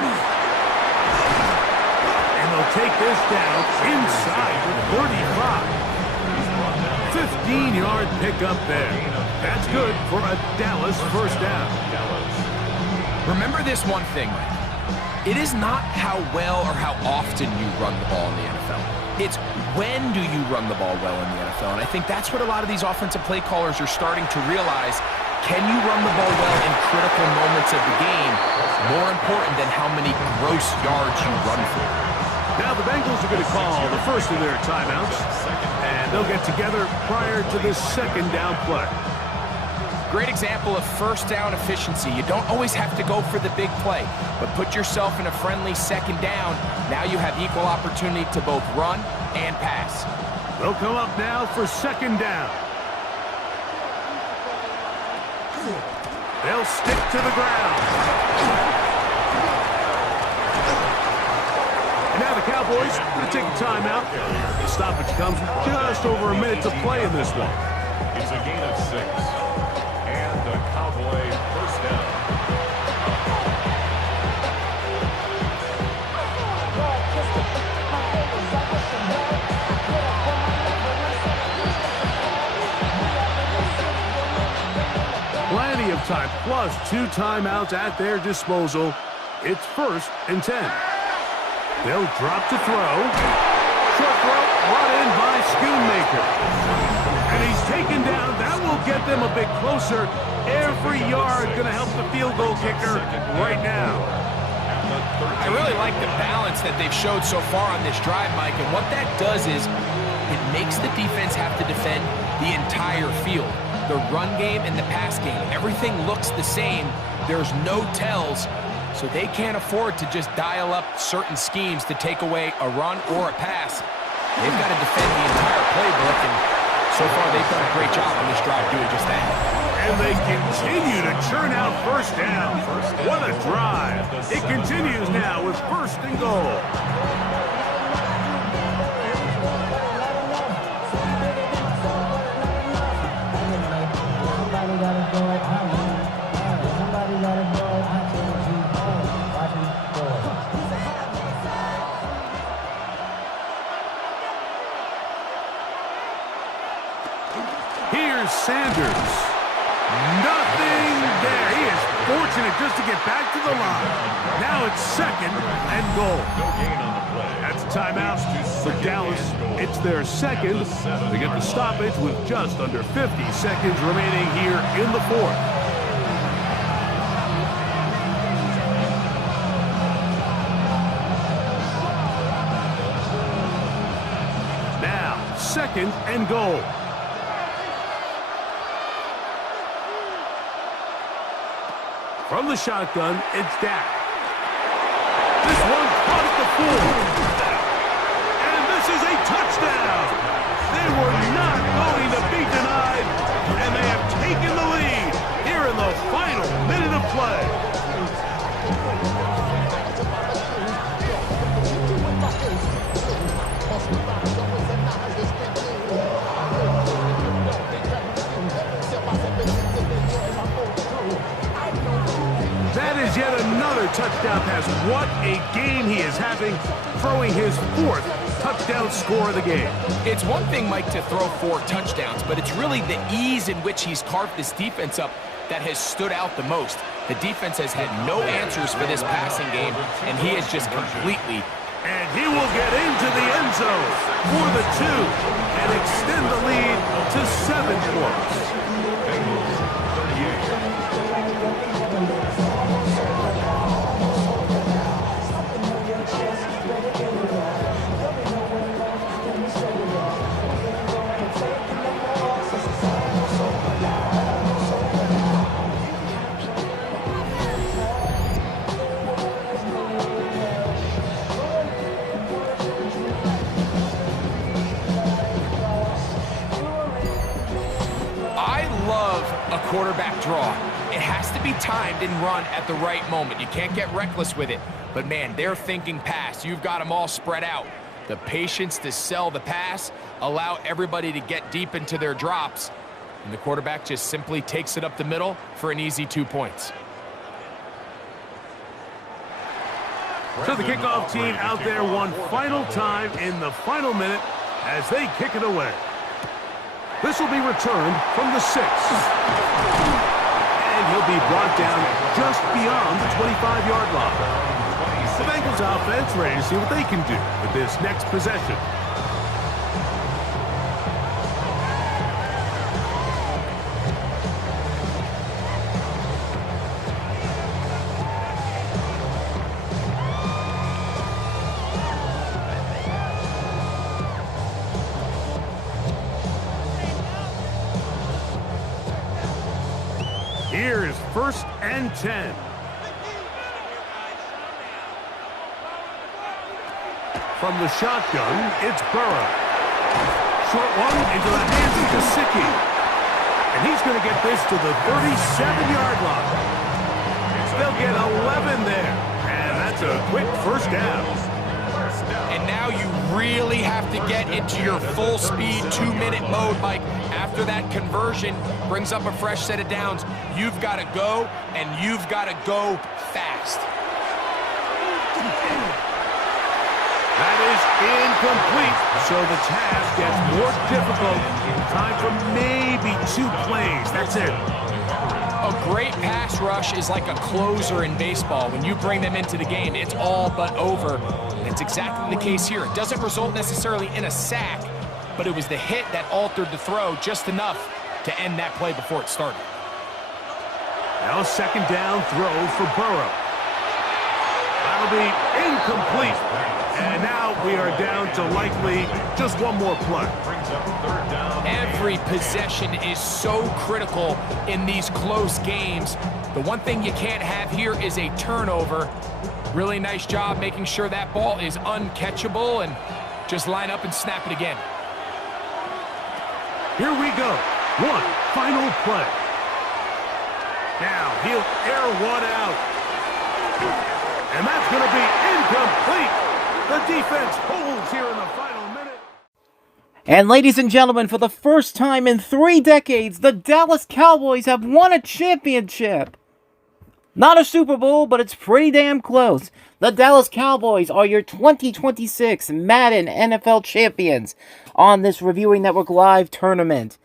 And they'll take this down inside the 35. 15-yard pickup there. That's good for a Dallas 1st down. Remember this one thing, Mike. It is not how well or how often you run the ball in the NFL. It's when do you run the ball well in the NFL. And I think that's what a lot of these offensive play callers are starting to realize. Can you run the ball well in critical moments of the game? More important than how many gross yards you run for. Now the Bengals are going to call the first of their timeouts, and they'll get together prior to this 2nd down play. Great example of 1st down efficiency. You don't always have to go for the big play, but put yourself in a friendly 2nd down. Now you have equal opportunity to both run and pass. They'll come up now for 2nd down. They'll stick to the ground. And now the Cowboys are going to take a timeout. The stoppage comes with just over a minute to play in this one. It's a gain of 6. And a Cowboy 1st down. Plenty of time, plus 2 timeouts at their disposal. It's 1st and 10. They'll drop to throw. Short throw brought in by Schoonmaker. And he's taken down. That will get them a bit closer. Every yard going to help the field goal kicker right now. I really like the balance that they've showed so far on this drive, Mike. And what that does is it makes the defense have to defend the entire field. The run game and the pass game. Everything looks the same. There's no tells. So they can't afford to just dial up certain schemes to take away a run or a pass. They've got to defend the entire playbook, and so far they've done a great job on this drive doing just that. And they continue to churn out 1st down. What a drive. It continues now with 1st and goal. the line. Now it's second and goal. No gain on the play. That's a timeout for Dallas. It's their second. They get the stoppage with just under 50 seconds remaining here in the fourth. Now, second and goal. From the shotgun, it's Dak. This one caught at the 4. And this is a touchdown. They were not going to be denied, and they have taken the lead here in the final minute of play. That is yet another touchdown pass. What a game he is having, throwing his 4th touchdown score of the game. It's one thing, Mike, to throw 4 touchdowns, but it's really the ease in which he's carved this defense up that has stood out the most. The defense has had no answers for this passing game, and he has just completely... And he will get into the end zone for the 2 and extend the lead to 7 points. Quarterback draw. It has to be timed and run at the right moment. You can't get reckless with it. But man, they're thinking pass. You've got them all spread out. The patience to sell the pass, allow everybody to get deep into their drops, and the quarterback just simply takes it up the middle for an easy 2 points. So the kickoff team out there one final time in the final minute as they kick it away. This will be returned from the 6. And he'll be brought down just beyond the 25-yard line. The Bengals offense ready to see what they can do with this next possession. Here is 1st and 10. From the shotgun, it's Burrow. Short one into the hands of Gesicki. And he's going to get this to the 37-yard line. They'll get 11 there. And that's a quick first down. And now you really have to get into your full-speed 2-minute mode, Mike. After that conversion brings up a fresh set of downs, you've got to go, and you've got to go fast. That is incomplete, so the task gets more difficult. Time for maybe 2 plays. That's it. A great pass rush is like a closer in baseball. When you bring them into the game, it's all but over. And it's exactly the case here. It doesn't result necessarily in a sack, but it was the hit that altered the throw just enough to end that play before it started. Now a second down throw for Burrow. That'll be incomplete. And now we are down to likely just one more play. Every possession is so critical in these close games. The one thing you can't have here is a turnover. Really nice job making sure that ball is uncatchable, and just line up and snap it again. Here we go. One final play. Now he'll air one out. And that's going to be incomplete. The defense holds here in the final minute. And ladies and gentlemen, for the first time in 3 decades, the Dallas Cowboys have won a championship. Not a Super Bowl, but it's pretty damn close. The Dallas Cowboys are your 2026 Madden NFL champions on this Reviewing Network Live tournament.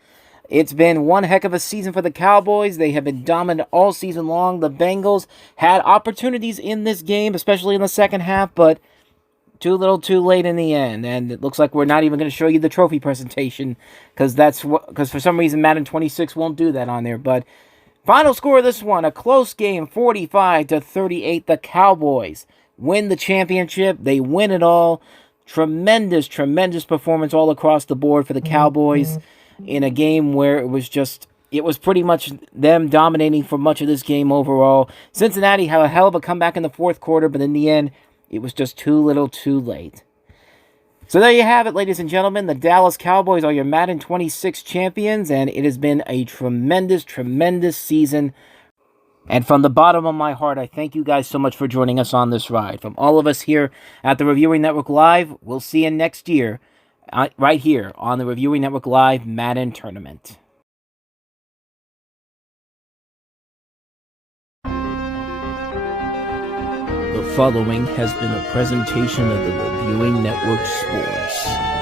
It's been one heck of a season for the Cowboys. They have been dominant all season long. The Bengals had opportunities in this game, especially in the second half, but too little too late in the end. And it looks like we're not even going to show you the trophy presentation because for some reason Madden 26 won't do that on there. But final score of this one, a close game, 45-38. The Cowboys win the championship. They win it all. Tremendous performance all across the board for the Cowboys in a game where it was pretty much them dominating for much of this game overall. Cincinnati had a hell of a comeback in the fourth quarter, but in the end, it was just too little too late. So there you have it, ladies and gentlemen. The Dallas Cowboys are your Madden 26 champions, and it has been a tremendous season. And from the bottom of my heart, I thank you guys so much for joining us on this ride. From all of us here at the Reviewing Network Live, we'll see you next year, right here on the Reviewing Network Live Madden Tournament. The following has been a presentation of the Reviewing Network Sports.